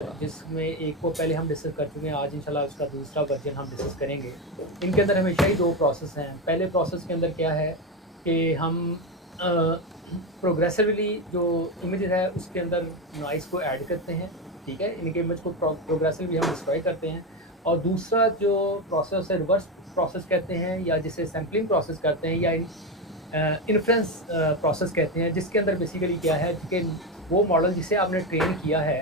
जिसमें एक को पहले हम डिस्कस कर चुके हैं, आज इंशाल्लाह उसका दूसरा वर्जन हम डिस्कस करेंगे। इनके अंदर हमेशा ही 2 प्रोसेस हैं। पहले प्रोसेस के अंदर क्या है कि हम अ, प्रोग्रेसिवली जो इमेजेस है उसके अंदर नॉइज़ को ऐड करते हैं, ठीक है? इनके इमेज को प्रोग्रेसिवली हम डिस्ट्रॉय करते हैं। और दूसरा जो प्रोसेस है रिवर्स प्रोसेस कहते हैं, या जिसे सैंपलिंग प्रोसेस कहते हैं, या इन्फ्रेंस प्रोसेस कहते हैं, जिसके अंदर बेसिकली क्या है कि वो मॉडल जिसे आपने ट्रेन किया है,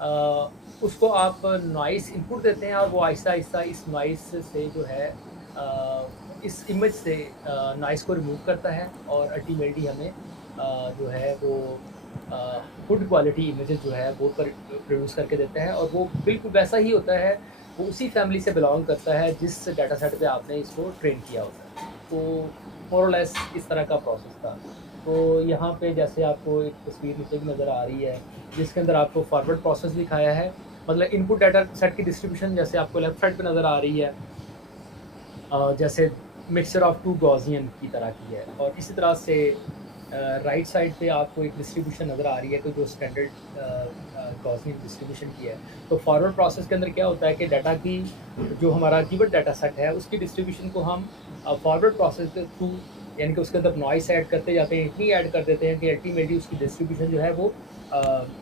अ, उसको आप नॉइस इनपुट देते हैं और वो आहिस्ता-आहिस्ता इस नॉइस से जो है इस इमेज से नॉइस को रिमूव करता है और अल्टीमेटली हमें जो है वो गुड क्वालिटी इमेजेस जो है वो प्रोड्यूस करके देता है, और वो बिल्कुल वैसा ही होता है, वो उसी फैमिली से बिलॉन्ग करता है जिस डाटा सेट पे आपने इसको ट्रेन किया होता है। तो मोर और लेस इस तरह का प्रोसेस था। तो यहाँ पे जैसे आपको एक तस्वीर नीचे भी नज़र आ रही है, जिसके अंदर आपको फॉरवर्ड प्रोसेस दिखाया है, मतलब इनपुट डाटा सेट की डिस्ट्रीब्यूशन जैसे आपको लेफ्ट साइड पे नज़र आ रही है, जैसे मिक्सचर ऑफ 2 गॉसियन की तरह की है, और इसी तरह से राइट साइड पे आपको एक डिस्ट्रीब्यूशन नज़र आ रही है, तो जो स्टैंडर्ड गॉसियन डिस्ट्रीब्यूशन की है। तो फॉरवर्ड प्रोसेस के अंदर क्या होता है कि डाटा की जो हमारा गिवन डाटा सेट है उसकी डिस्ट्रीब्यूशन को हम फॉरवर्ड प्रोसेस के थ्रू, यानी कि उसके अंदर नॉइस ऐड करते जाते हैं, इतनी ऐड कर देते हैं कि अल्टीमेटली उसकी डिस्ट्रीब्यूशन जो है वो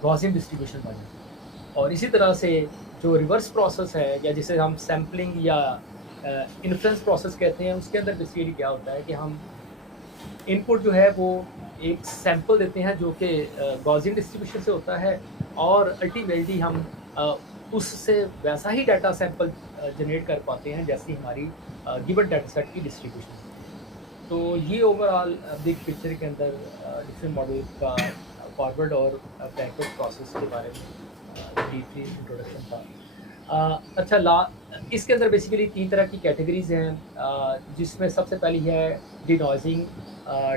गॉसियन डिस्ट्रीब्यूशन बन जाती है। और इसी तरह से जो रिवर्स प्रोसेस है, या जिसे हम सैम्पलिंग या इन्फ्रेंस प्रोसेस कहते हैं, उसके अंदर बेसिकली क्या होता है कि हम इनपुट जो है वो एक सैंपल देते हैं जो कि गॉसियन डिस्ट्रीब्यूशन से होता है, और अल्टीमेटली हम उससे वैसा ही डाटा सैंपल जनरेट कर पाते हैं जैसी हमारी गिवन डाटा सेट की डिस्ट्रीब्यूशन है। तो ये ओवरऑल बिग पिक्चर के अंदर डिफरेंट मॉडल का फॉरवर्ड और बैकवर्ड प्रोसेस के बारे में डीपली इंट्रोडक्शन था। अच्छा, ला इसके अंदर बेसिकली 3 तरह की कैटेगरीज़ हैं, जिसमें सबसे पहली है डिनॉइजिंग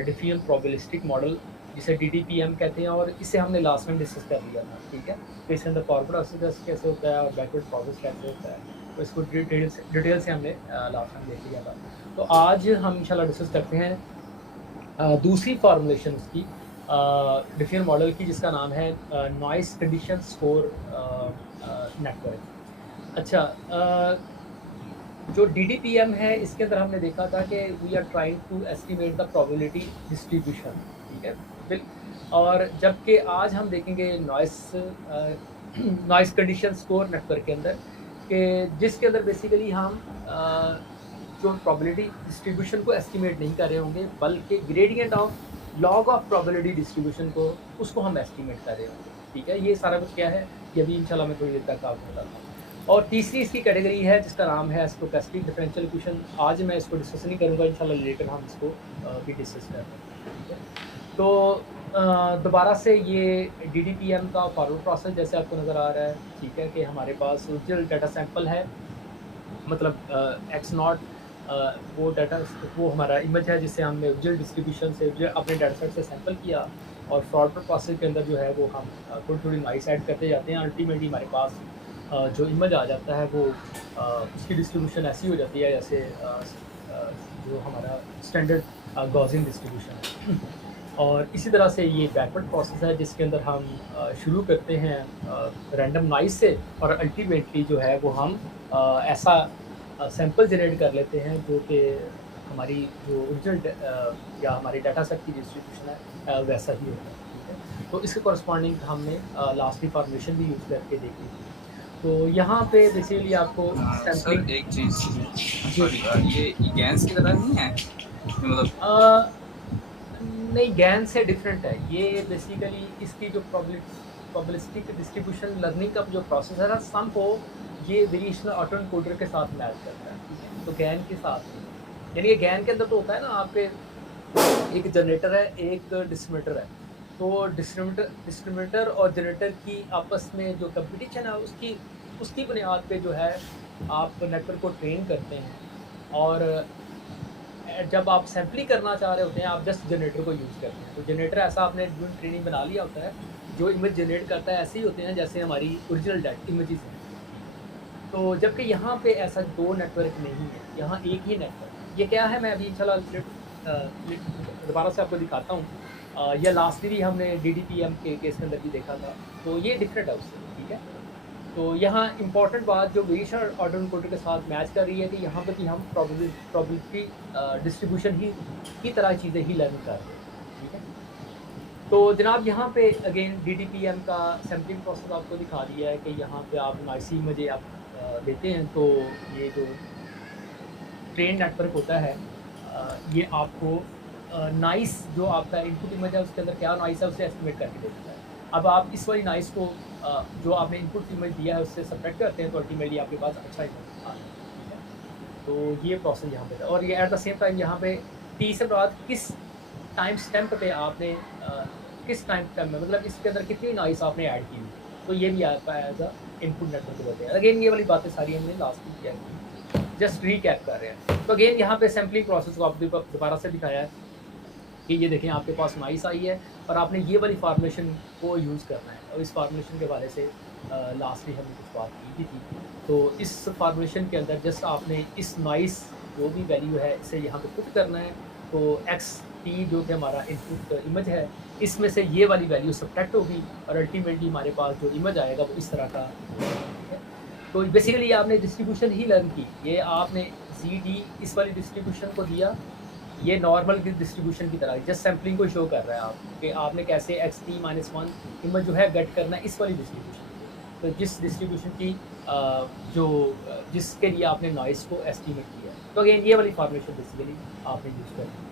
डिफरेंट प्रोबेबिलिस्टिक मॉडल, जिसे डीडीपीएम कहते हैं, और इसे हमने लास्ट में डिस्कस कर लिया था, ठीक है? तो इसके अंदर फॉरवर्ड प्रोसेस कैसे होता है और बैकवर्ड प्रोसेस कैसे होता है, तो इसको डिटेल से हमने लास्ट में देख लिया था। तो आज हम इंशाल्लाह डिस्कस करते हैं दूसरी फॉर्मूलेशन उसकी, डिफरेंट मॉडल की, जिसका नाम है नॉइस कंडीशन स्कोर नेटवर्क। अच्छा, जो डीडीपीएम है इसके अंदर हमने देखा था कि we are trying to estimate the probability distribution, ठीक है? बिल और जबकि आज हम देखेंगे noise noise condition score network के अंदर, कि जिसके अंदर बेसिकली हम जो प्रोबेबिलिटी डिस्ट्रीब्यूशन को एस्टिमेट नहीं कर रहे होंगे, बल्कि gradient of log of probability distribution को, उसको हम एस्टिमेट कर रहे होंगे, ठीक है? ये सारा कुछ क्या है, ये अभी इंशाल्लाह मैं थोड़ी देर तक आपको बताता हूँ। और तीसरी इसकी कैटेगरी है जिसका नाम है स्टोचैस्टिक डिफरेंशियल इक्वेशन। आज मैं इसको डिस्कस नहीं करूँगा, इंशाल्लाह लेटर हम इसको भी डिस्कस करेंगे, ठीक है? तो दोबारा से ये डीडीपीएम का फॉरवर्ड प्रोसेस जैसे आपको नज़र आ रहा है, ठीक है? कि हमारे पास ओरिजिनल डाटा सैंपल है, मतलब एक्स नॉट, वो डाटा, वो हमारा इमेज है जिसे हमने ओरिजिनल डिस्ट्रीब्यूशन से जो अपने डाटा सेट से सैंपल किया, और फॉरवर्ड प्रोसेस के अंदर जो है वो हम थोड़ी-थोड़ी नॉइस ऐड करते जाते हैं। अल्टीमेटली हमारे पास जो इमेज आ जाता है वो उसकी डिस्ट्रीब्यूशन ऐसी हो जाती है जैसे जो हमारा स्टैंडर्ड गॉसियन डिस्ट्रीब्यूशन है। और इसी तरह से ये बैकवर्ड प्रोसेस है जिसके अंदर हम शुरू करते हैं रैंडम नॉइस से, और अल्टीमेटली जो है वो हम ऐसा सैंपल जनरेट कर लेते हैं जो कि हमारी जो ओरिजिनल या हमारे डाटा सेट की डिस्ट्रीब्यूशन है वैसा ही होता है, ठीक है? तो इसके कॉरस्पॉन्डिंग हमने लास्ट फॉर्मेशन भी यूज़ करके देखी थी। तो यहाँ पे बेसिकली आपको सैंपलिंग। सर एक चीज़ जी। सॉरी ये गैस की तरह नहीं है? मतलब अ, नहीं, गैन से डिफरेंट है। ये बेसिकली इसकी जो प्रोबेबिलिस्टिक डिस्ट्रीब्यूशन लर्निंग का जो प्रोसेस है ना, सम को ये वेरिएशनल ऑटो एनकोडर के साथ मैच करता है, ठीक है? तो गैन के साथ नहीं। यानी कि गैन के अंदर तो होता है ना, आपके एक जनरेटर है, एक डिस्ट्रीब्यूटर है। तो डिस्ट्रीब्यूटर और जनरेटर की आपस में जो कॉम्पिटिशन है, उसकी उसकी बुनियाद पे जो है आप नेटवर्क को ट्रेन करते हैं, और जब आप सैंपलिंग करना चाह रहे होते हैं, आप जस्ट जनरेटर को यूज़ करते हैं। तो जनरेटर ऐसा आपने ड्यूरिंग ट्रेनिंग बना लिया होता है, जो इमेज जनरेट करता है ऐसे ही होते हैं जैसे हमारी ओरिजिनल डाट इमेजेस हैं। तो जबकि यहाँ पे ऐसा 2 नेटवर्क नहीं है, यहाँ एक ही नेटवर्क है। ये क्या है, मैं अभी इंशाल्लाह दोबारा से आपको दिखाता हूँ। या लास्ट भी हमने डीडीपीएम के केस के अंदर भी देखा था, तो ये डिफरेंट है उससे, ठीक है? तो यहाँ इंपॉर्टेंट बात जो वेरिएशन ऑर्डर एनकोडर के साथ मैच कर रही है कि यहाँ पे भी हम प्रोबेबिलिटी डिस्ट्रीब्यूशन ही की तरह चीज़ें ही लर्न कर रहे हैं, ठीक है। तो जनाब यहाँ पे अगेन DTPM का सैम्पलिंग प्रोसेस आपको दिखा दिया है कि यहाँ पे आप नॉइसी मुझे आप देते हैं तो ये जो ट्रेन नेटवर्क होता है ये आपको नॉइस जो आपका इनपुट इमेज है उसके अंदर क्या नॉइस है उसे एस्टिमेट करके दे देता है। अब आप इस वाली नॉइस को जो आपने इनपुट इमेज दिया है उससे सब्ट्रैक्ट करते हैं तो अल्टीमेटली आपके पास अच्छा इमेज आता है, ठीक है। तो ये प्रोसेस यहाँ पे था और ये एट द सेम टाइम यहाँ पे टी से बाद किस टाइम स्टैम्प पे आपने किस टाइम स्टैम्प में मतलब इसके अंदर कितनी नॉइस आपने ऐड की हुई, तो ये भी आपका एज अ इनपुट नेटवर्क होते हैं। अगेन ये वाली बातें सारी हमने लास्ट में किया है, जस्ट रीकैप कर रहे हैं। तो अगेन यहाँ पे सैम्पलिंग प्रोसेस को आपको दोबारा से दिखाया है कि ये देखें आपके पास नॉइस आई है और आपने ये वाली फार्मेशन को यूज़ करना है और इस फार्मेशन के बारे से लास्टली हमने कुछ बात की थी। तो इस फार्मेशन के अंदर जस्ट आपने इस नॉइस जो भी वैल्यू है इसे यहाँ पे पुट करना है। तो एक्स टी जो कि हमारा इनपुट इमेज है इसमें से ये वाली वैल्यू सब्ट्रैक्ट होगी और अल्टीमेटली हमारे पास जो इमेज आएगा वो इस तरह का है। तो बेसिकली आपने डिस्ट्रीब्यूशन ही लर्न की, ये आपने ZD इस वाली डिस्ट्रीब्यूशन को दिया, ये नॉर्मल की डिस्ट्रीब्यूशन की तरह जस्ट सैम्पलिंग को शो कर रहा है आप कि आपने कैसे XT-1 इमेज जो है गेट करना है इस वाली डिस्ट्रीब्यूशन। तो जिस डिस्ट्रीब्यूशन की जिसके लिए आपने नॉइस को एस्टिमेट किया, तो अगेन ये वाली फॉर्मेशन बेसिकली आपने यूज़ करनी।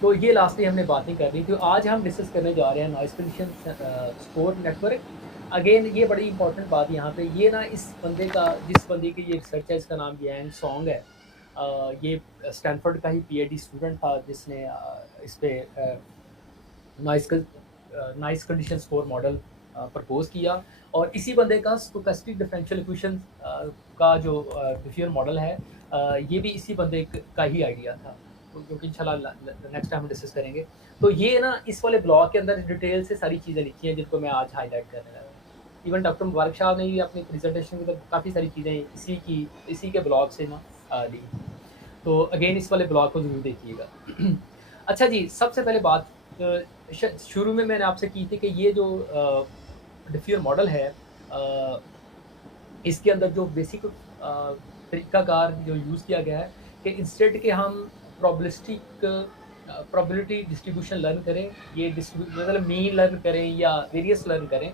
तो ये लास्टली हमने बातें कर ली थी। आज हम डिस्कस करने जा रहे हैं noise condition score network. Again ये बड़ी इंपॉर्टेंट बात यहाँ पे ये ना इस बंदे का जिस बंदे की ये रिसर्च है इसका नाम यांग सॉन्ग है। ये स्टैनफोर्ड का ही PhD स्टूडेंट था जिसने इस पर noise condition score model propose किया और इसी बंदे का स्टोकेस्टिक डिफरेंशियल इक्वेशन का जो डिफरेंशियल मॉडल है ये भी इसी बंदे का ही आइडिया था, क्योंकि इंशाल्लाह नेक्स्ट टाइम हम डिस्कस करेंगे। तो ये ना इस वाले ब्लॉग के अंदर डिटेल से सारी चीज़ें लिखी हैं जिनको मैं आज हाईलाइट करने लगा हूँ। इवन डॉक्टर मुबारक साहब ने भी अपनी प्रेजेंटेशन में काफ़ी सारी चीज़ें इसी के ब्लॉग से ना ली। तो अगेन इस वाले ब्लॉग को ज़रूर देखिएगा। अच्छा जी, सबसे पहले बात शुरू में मैंने आपसे की थी कि ये जो डिफरेंशियल मॉडल है इसके अंदर जो बेसिक तरीकाकार जो यूज़ किया गया है कि इंस्टेड के हम प्रोबेबिलिटी डिस्ट्रीब्यूशन लर्न करें, ये मतलब मीन लर्न करें या वेरियंस लर्न करें,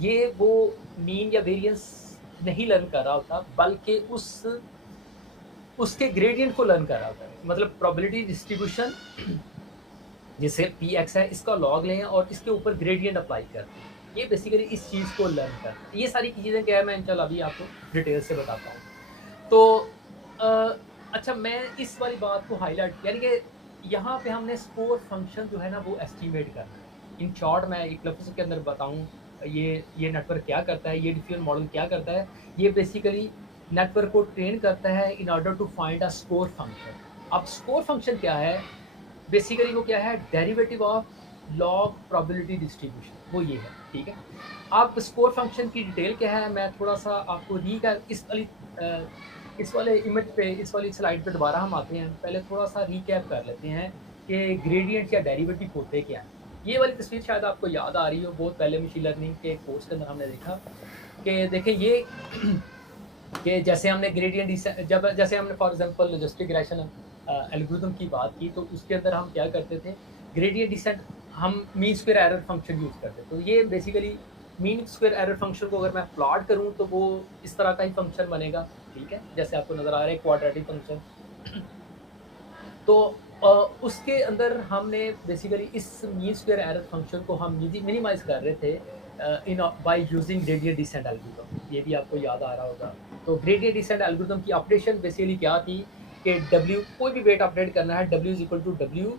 ये वो मीन या वेरियंस नहीं लर्न कर रहा होता बल्कि उसके ग्रेडियंट को लर्न कर रहा होता है। मतलब प्रोबेबिलिटी डिस्ट्रीब्यूशन जैसे Px है इसका लॉग लें और इसके ऊपर ग्रेडियंट अप्लाई करते हैं, ये बेसिकली इस चीज़ को लर्न करते हैं। ये सारी चीज़ें क्या है मैं इंशाल्लाह अभी आपको डिटेल से बताता हूँ। तो अच्छा, मैं इस वाली बात को हाईलाइट यानी कि यहाँ पे हमने स्कोर फंक्शन जो है ना वो एस्टिमेट करना है। इन शॉर्ट मैं एक लफ्ज़ के अंदर बताऊँ ये नेटवर्क क्या करता है, ये डिफरेंशियल मॉडल क्या करता है। ये बेसिकली नेटवर्क को ट्रेन करता है in order to find a score function. अब स्कोर फंक्शन क्या है, बेसिकली वो क्या है, derivative of log probability distribution, वो ये है, ठीक है। अब स्कोर फंक्शन की डिटेल क्या है मैं थोड़ा सा आपको इस वाले इमेज पे इस वाली स्लाइड पे दोबारा हम आते हैं। पहले थोड़ा सा रीकैप कर लेते हैं कि ग्रेडियंट या डेरिवेटिव होते क्या हैं। ये वाली तस्वीर शायद आपको याद आ रही हो, बहुत पहले मशीन लर्निंग के कोर्स के अंदर हमने देखा कि देखें ये कि जैसे हमने ग्रेडियंट जैसे हमने for example logistic regression algorithm की बात की तो उसके अंदर हम क्या करते थे, ग्रेडियंट डिसेंट हम mean square error function use करते थे। तो ये basically mean square error function को अगर मैं प्लॉट करूँ तो वो इस तरह का ही फंक्शन बनेगा, ठीक है, जैसे आपको नज़र आ रहा है क्वाड्रेटिक फंक्शन। तो उसके अंदर हमने बेसिकली इस मीन स्क्वायर एरर फंक्शन को हम मिनिमाइज़ कर रहे थे in by using gradient descent algorithm, ये भी आपको याद आ रहा होगा। तो ग्रेडियंट डिसेंट एल्गोरिथम की अपडेशन बेसिकली क्या थी कि W कोई भी वेट अपडेट करना है, W is equal to W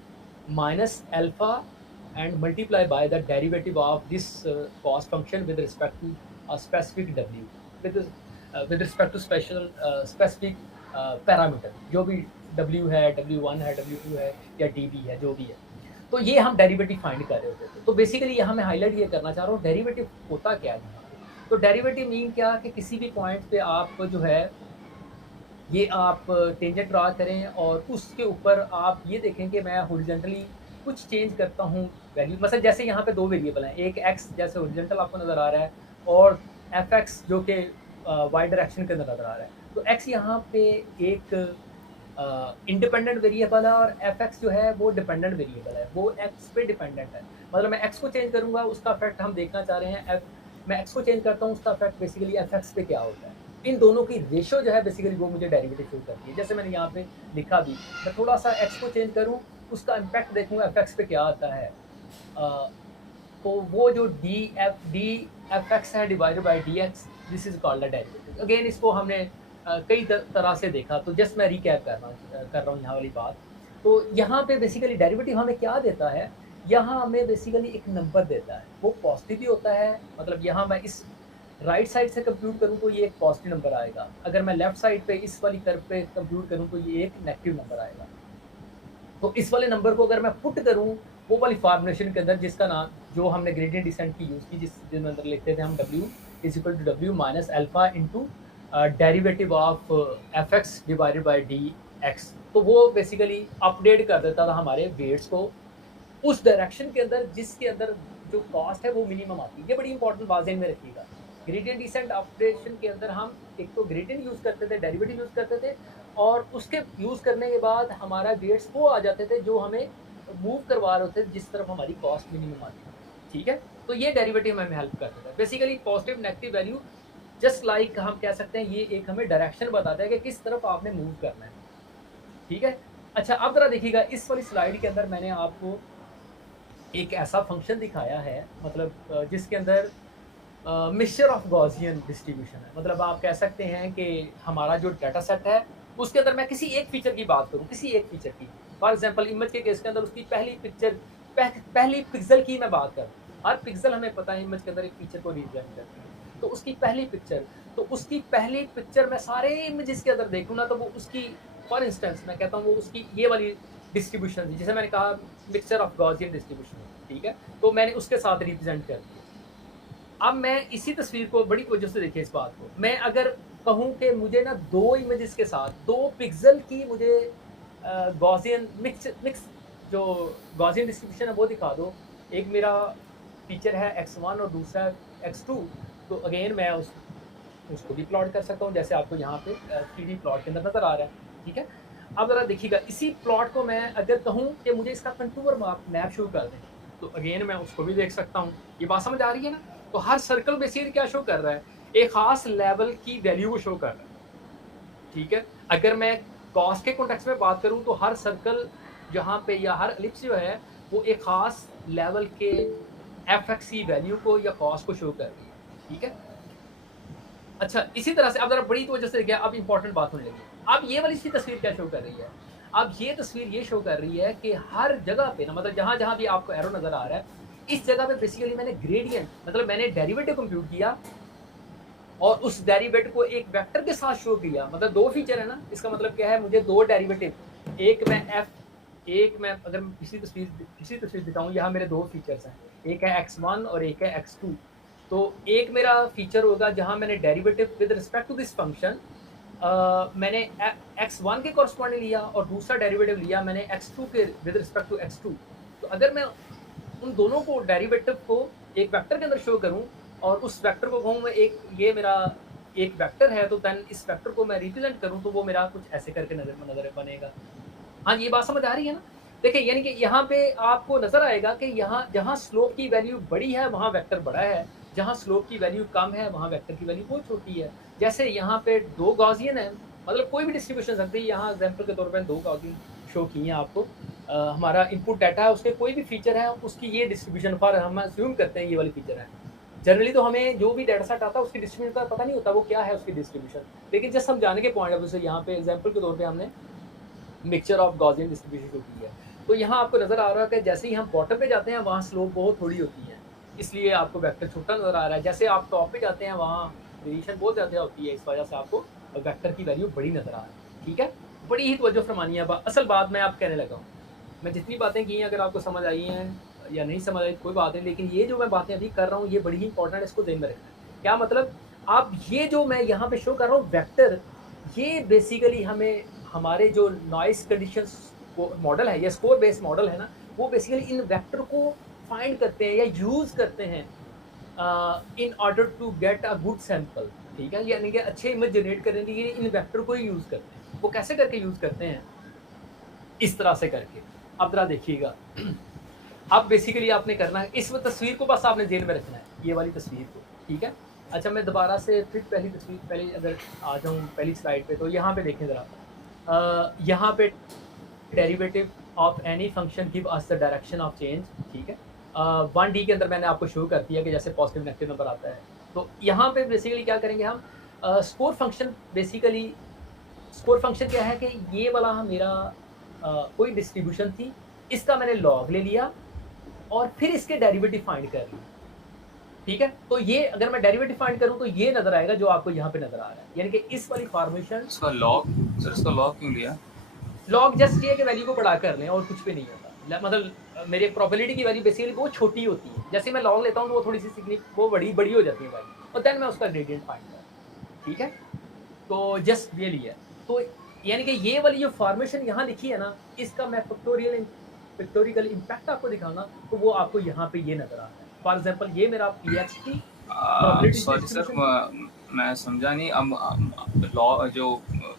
minus alpha and multiply by the derivative of this cost function with respect to a specific W with respect to specific parameter, जो भी W है, W1 है, W2 है या DB है, जो भी है। तो ये हम डेरिवेटिव फाइंड कर रहे होते थे। तो बेसिकली यहाँ मैं हाईलाइट ये करना चाह रहा हूँ डेरिवेटिव होता क्या है। तो डेरिवेटिव मीन क्या कि किसी भी पॉइंट पे आप जो है ये आप टेंजेंट ड्रा करें और उसके ऊपर आप ये देखें कि मैं हॉरिजॉन्टली कुछ चेंज करता हूँ वैल्यू। मतलब जैसे यहाँ पे दो वेरिएबल हैं, एक x जैसे हॉरिजॉन्टल आपको नज़र आ रहा है और fx जो कि वाई डायरेक्शन के अंदर नज़र आ रहा है। तो एक्स यहाँ पे एक इंडिपेंडेंट वेरिएबल है और एफ एक्स जो है वो डिपेंडेंट वेरिएबल है, वो एक्स पे डिपेंडेंट है। मतलब मैं एक्स को चेंज करूँगा, उसका इफेक्ट हम देखना चाह रहे हैं। मैं एक्स को चेंज करता हूँ, उसका इफेक्ट बेसिकली एफ एक्स पे क्या होता है। इन दोनों की रेशो जो है बेसिकली वो मुझे डेरिवेटिव शो करती है। जैसे मैंने यहाँ पे लिखा भी, मैं थोड़ा सा एक्स को चेंज करूँ, उसका इम्पैक्ट देखूँगा एफ एक्स पे क्या आता है। तो वो जो डी एफ एक्स है divided by D x, this is called a derivative. Again इसको हमने कई तरह से देखा, तो जस्ट मैं रिकैप कर रहा हूँ यहाँ वाली बात। तो यहाँ पे बेसिकली डेरिवेटिव हमें क्या देता है, यहाँ हमें बेसिकली एक नंबर देता है, वो पॉजिटिव भी होता है। मतलब यहाँ मैं इस राइट साइड से कंप्यूट करूँ तो ये एक पॉजिटिव नंबर आएगा, अगर मैं लेफ्ट साइड पे इस वाली कर्व पे कंप्यूट करूँ तो ये एक नेगेटिव नंबर आएगा। तो इस वाले नंबर को अगर मैं पुट करूँ वो वाली फॉर्मुलेशन के अंदर, जिसका नाम जो हमने ग्रेडियंट डिसेंट की यूज़ की, जिसके अंदर लिखते थे हम w is equal to w minus alpha into derivative of F X divided by D X, तो वो बेसिकली अपडेट कर देता था हमारे वेट्स को उस डायरेक्शन के अंदर जिसके अंदर जो कॉस्ट है वो मिनिमम आती है। ये बड़ी इंपॉर्टेंट बात ध्यान में रखिएगा। ग्रेडियंट डिसेंट ऑपरेशन के अंदर हम एक तो ग्रेडियंट यूज़ करते थे, डेरिवेटिव यूज़ करते थे, और उसके यूज़ करने के बाद हमारा वेट्स वो आ जाते थे जो हमें मूव करवा रहे थे जिस तरफ हमारी कॉस्ट मिनिमम आती है। ठीक है, तो ये डेरिवेटिव हमें हेल्प करता है basically. Positive negative value just like हम कह सकते हैं ये एक हमें डायरेक्शन बताता है कि किस तरफ आपने मूव करना है। ठीक है, अच्छा अब जरा देखिएगा इस वाली स्लाइड के अंदर मैंने आपको एक ऐसा फंक्शन दिखाया है, मतलब जिसके अंदर मिक्सचर ऑफ गॉसियन डिस्ट्रीब्यूशन है। मतलब आप कह सकते हैं कि हमारा जो डाटा सेट है उसके अंदर मैं किसी एक फीचर की बात करूं, किसी एक फीचर की, फॉर एग्जांपल इमेज के केस के अंदर उसकी पहली पिक्सल की मैं बात करूं। हर पिक्सल हमें पता है इमेज के अंदर एक फीचर को रिप्रेजेंट करती है, तो उसकी पहली पिक्चर, तो उसकी पहली पिक्चर मैं सारे इमेजेस के अंदर देखूँ ना, तो वो उसकी फॉर इंस्टेंस मैं कहता हूँ वो उसकी ये वाली डिस्ट्रीब्यूशन थी, जैसे मैंने कहा मिक्सचर ऑफ गॉसियन डिस्ट्रीब्यूशन। ठीक है, तो मैंने उसके साथ रिप्रेजेंट कर दिया। अब मैं इसी तस्वीर को बड़ी वजह से देखिए इस बात को, मैं अगर कहूँ कि मुझे ना दो इमेजेस के साथ 2 पिक्सल की मुझे गॉसियन मिक्स जो गॉसियन डिस्ट्रीब्यूशन है वो दिखा दो, एक मेरा फीचर है x1 और दूसरा x2, तो अगेन मैं उसको भी प्लॉट कर सकता हूँ जैसे आपको यहाँ पे 3D प्लॉट के अंदर नज़र आ रहा है। ठीक है, अब ज़रा देखिएगा इसी प्लॉट को मैं अगर कहूँ कि मुझे इसका कंटूर मैप शो कर दें, तो अगेन मैं उसको भी देख सकता हूँ। ये बात समझ आ रही है ना? तो हर सर्कल बेसिकली क्या शो कर रहा है, एक खास लेवल की वैल्यू को शो कर रहा है। ठीक है, अगर मैं कॉस्ट के कॉन्टेक्स्ट में बात करूं तो हर सर्कल जहां पे या हर एलिप्स जो है वो एक खास लेवल के एफ एक्स की वैल्यू को या कॉस्ट को शो कर रही है। ठीक है, अच्छा इसी तरह से अब जरा बड़ी वजह से देखिए, अब इंपॉर्टेंट बात होने लगी। अब ये वाली सी तस्वीर क्या शो कर रही है, अब ये तस्वीर ये शो कर रही है कि हर जगह पे ना, मतलब जहां जहां भी आपको एरो नजर आ रहा है, इस जगह पे बेसिकली मैंने ग्रेडियंट मतलब मैंने डेरिवेटिव कंप्यूट किया और उस डेरिवेटिव को एक वेक्टर के साथ शो किया। मतलब दो फीचर है ना, इसका मतलब क्या है, मुझे दो डेरिवेटिव, एक मैं अगर पिछली तस्वीर दिखाऊं, यहाँ मेरे दो फीचर्स हैं, एक है x1 और एक है x2। तो एक मेरा फीचर होगा जहां मैंने derivative with respect to this function मैंने x1 के कॉरस्पॉन्डिंग लिया और दूसरा डेरिवेटिव लिया मैंने x2 के विद रिस्पेक्ट टू x2। तो अगर मैं उन दोनों को डेरिवेटिव को एक वेक्टर के अंदर शो करूं और उस वेक्टर को कहूं मैं ये मेरा एक वेक्टर है, तो देन इस वेक्टर को मैं रिप्रेजेंट करूं तो वो मेरा कुछ ऐसे करके नजर बनेगा। हाँ, ये बात समझ आ रही है ना? देखिए यानी कि यहाँ पे आपको नजर आएगा कि यहाँ जहाँ स्लोप की वैल्यू बड़ी है वहाँ वेक्टर बड़ा है, जहाँ स्लोप की वैल्यू कम है वहाँ वेक्टर की वैल्यू बहुत छोटी है। जैसे यहाँ पे दो गॉसियन है, मतलब कोई भी डिस्ट्रीब्यूशन सकती है, यहाँ एग्जाम्पल के तौर पर दो गॉसियन शो की हैं आपको। हमारा इनपुट डाटा है, उसके कोई भी फीचर है, उसकी ये डिस्ट्रीब्यूशन फॉर हम अज्यूम करते हैं ये वाली फीचर है। जनरली तो हमें जो भी डाटा सेट आता है उसकी डिस्ट्रीब्यूशन का पता नहीं होता वो क्या है उसकी डिस्ट्रीब्यूशन, लेकिन जस्ट हम जाने के पॉइंट ऑफ व्यू से यहाँ पे एग्जाम्पल के तौर पे हमने mixture of Gaussian distribution show की है। तो यहाँ आपको नज़र आ रहा है कि जैसे ही हम बॉटम पे जाते हैं वहाँ स्लोप बहुत थोड़ी होती है, इसलिए आपको वेक्टर छोटा नज़र आ रहा है। जैसे आप टॉप पे जाते हैं वहाँ वेरिएशन बहुत ज़्यादा होती है, इस वजह से आपको वेक्टर की वैल्यू बड़ी नज़र आ रही है। ठीक है, बड़ी ही तवज्जो फरमानी है। असल बात मैं आप कहने लगा हूँ, मैं जितनी बातें की हैं अगर आपको समझ आई हैं या नहीं समझ आई कोई बात नहीं, लेकिन ये जो मैं बातें अभी कर रहा हूँ ये बड़ी ही इंपॉर्टेंट है, इसको ध्यान में रखना। क्या मतलब, आप ये जो मैं यहाँ पे शो कर रहा हूँ वेक्टर, ये बेसिकली हमें हमारे जो नॉइस कंडीशंस मॉडल है या स्कोर बेस्ड मॉडल है ना, वो बेसिकली इन वेक्टर को फाइंड करते हैं या यूज़ करते हैं in order to get a good sample. ठीक है, यानी कि अच्छे इमेज जनरेट करने के लिए इन वेक्टर को ही यूज़ करते हैं। वो कैसे करके यूज़ करते हैं? इस तरह से करके। अब ज़रा देखिएगा, अब बेसिकली आपने करना है, इस तस्वीर को बस आपने ज़हन में रखना है, ये वाली तस्वीर को, ठीक है? अच्छा, मैं दोबारा से फिर पहली तस्वीर, पहले अगर आ जाऊँ पहली स्लाइड पे, तो यहाँ पे देखें ज़रा। यहाँ पे derivative of any function give us the direction of change, ठीक है? 1D के अंदर मैंने आपको शो कर दिया कि जैसे पॉजिटिव नेगेटिव नंबर आता है। तो यहाँ पे बेसिकली क्या करेंगे हम, score function, basically score function क्या है कि ये वाला मेरा कोई डिस्ट्रीब्यूशन थी, इसका मैंने लॉग ले लिया और फिर इसके डेरिवेटिव फाइंड कर लिए, ठीक है? तो ये अगर मैं डेरिवेटिव फाइंड करूँ तो ये नज़र आएगा जो आपको यहाँ पे नज़र आ रहा है, यानी कि इस वाली फॉर्मेशन। इसका लॉग, सर इसका लॉग क्यों लिया? लॉग जस्ट ये है कि वैल्यू को बड़ा कर लें और कुछ भी नहीं होता। मतलब मेरे प्रोबेबिलिटी की वैल्यू बेसिकली वो छोटी होती है। जैसे मैं लॉग लेता हूँ तो वो थोड़ी सी वो बड़ी हो जाती है वैल्यू, और देन मैं उसका ग्रेडियंट फाइंड करता हूँ, ठीक है? तो जस्ट ये लिया। तो यानी कि ये वाली जो फॉर्मेशन यहाँ लिखी है ना, इसका मैं पिक्टोरिकल इम्पैक्ट आपको दिखाऊंगा, तो वो आपको यहाँ पे ये नज़र आ रहा है। फॉर एग्जांपल ये मेरा पीएच थी, प्रोबेबिलिटी सॉरी सर, डिस्ट्रीब्यूशन। मैं समझा नहीं। अब लॉ जो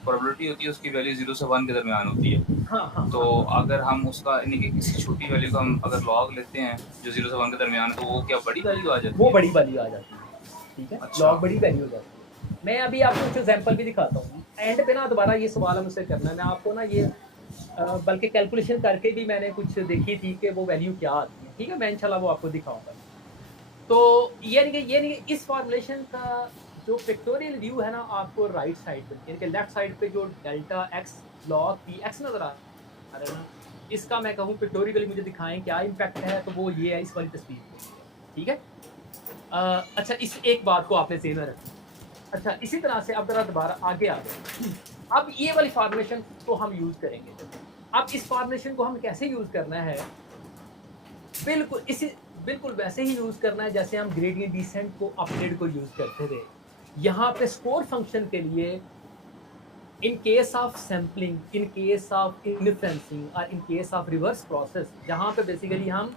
प्रोबेबिलिटी होती है उसकी वैल्यू 0 से 1 के दरमियान होती है। हाँ, हाँ, तो हाँ। अगर हम उसका यानी कि किसी छोटी वैल्यू का हम अगर लॉग लेते हैं जो 0 से 1 के दरमियान है, तो वो क्या बड़ी वैल्यू आ जाती वो है? बड़ी वैल्यू आ जाती है, ठीक है? अच्छा। लॉग बड़ी वैल्यू हो जाती है। मैं अभी आपको कुछ एग्जांपल भी दिखाता हूँ। एंड पे ना दोबारा ये सवाल मुझसे करना है, मैं आपको ना ये बल्कि कैलकुलेशन करके भी मैंने कुछ देखी थी कि वो वैल्यू क्या आती है, ठीक है? मैं इंशाल्लाह वो आपको दिखाऊँगा। तो यानी कि इस फॉर्मूलेशन का जो पिक्टोरियल व्यू है ना, आपको राइट साइड पे, यानी कि लेफ्ट साइड पे जो delta X log P x नज़र आ रहा है ना, इसका मैं कहूँ पिक्टोरियली मुझे दिखाएँ क्या इम्पैक्ट है, तो वो ये है इस वाली तस्वीर पे, ठीक है? अच्छा, इस एक बात को आपने ज़हन में रखना। अच्छा, इसी तरह से अब ज़रा दोबारा आगे आ गए। अब ये वाली फॉर्मेशन को हम यूज़ करेंगे। अब इस फॉर्मेशन को हम कैसे यूज़ करना है, बिल्कुल इसी बिल्कुल वैसे ही यूज़ करना है जैसे हम ग्रेडियंट डिसेंट को अपडेट को यूज़ करते थे। यहाँ पे स्कोर फंक्शन के लिए in case of sampling, in case of influencing और in case of reverse process, जहाँ पे बेसिकली हम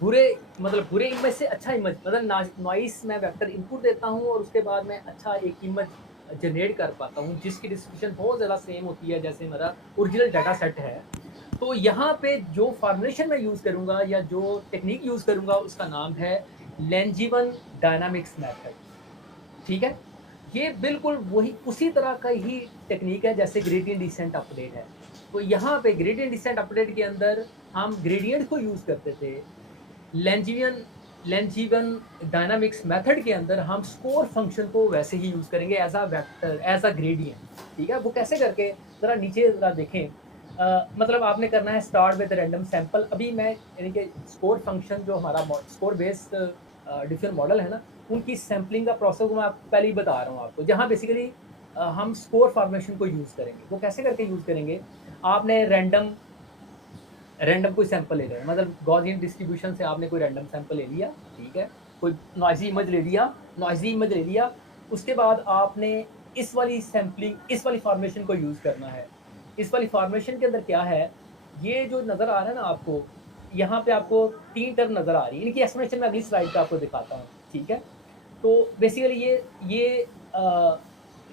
बुरे इमेज से अच्छा इमेज, मतलब नॉइस मैं वेक्टर इनपुट देता हूँ और उसके बाद मैं अच्छा एक इमेज जनरेट कर पाता हूँ जिसकी डिस्क्रिप्शन बहुत ज़्यादा सेम होती है जैसे मेरा ओरिजिनल डाटा सेट है। तो यहाँ पे जो फॉर्मुलेशन मैं यूज़ करूँगा या जो टेक्निक यूज़ करूँगा उसका नाम है लेंजिबल डायनामिक्स मेथड, ठीक है? ये बिल्कुल वही उसी तरह का ही टेक्निक है जैसे ग्रेडियंट डिसेंट अपडेट है। तो यहाँ पे ग्रेडियंट डिसेंट अपडेट के अंदर हम ग्रेडियंट को यूज़ करते थे। लेंजिबियन लेंजिबल डायनामिक्स मेथड के अंदर हम स्कोर फंक्शन को वैसे ही यूज़ करेंगे as a vector, as a gradient, ठीक है? वो कैसे करके, ज़रा नीचे ज़रा देखें। मतलब आपने करना है स्टार्ट विद रैंडम सैंपल। अभी मैं यानी कि स्कोर फंक्शन जो हमारा स्कोर बेस्ड डिफरेंट मॉडल है ना, उनकी सैम्पलिंग का प्रोसेस मैं आप पहले ही बता रहा हूँ आपको, जहाँ बेसिकली हम स्कोर फॉर्मेशन को यूज़ करेंगे। वो कैसे करके यूज़ करेंगे, आपने रैंडम रैंडम कोई सैंपल ले लिया, मतलब गॉसियन डिस्ट्रीब्यूशन से आपने कोई रैंडम सैंपल ले लिया, ठीक है? कोई नॉइज़ी इमेज ले लिया, उसके बाद आपने इस वाली सैंपलिंग, इस वाली फॉर्मेशन को यूज़ करना है। इस वाली फॉर्मेशन के अंदर क्या है, ये जो नज़र आ रहा है ना आपको, यहाँ पे आपको 3 टर्म नज़र आ रही है। इनकी एक्सप्लेनेशन मैं अगली स्लाइड पे आपको दिखाता हूँ, ठीक है? तो बेसिकली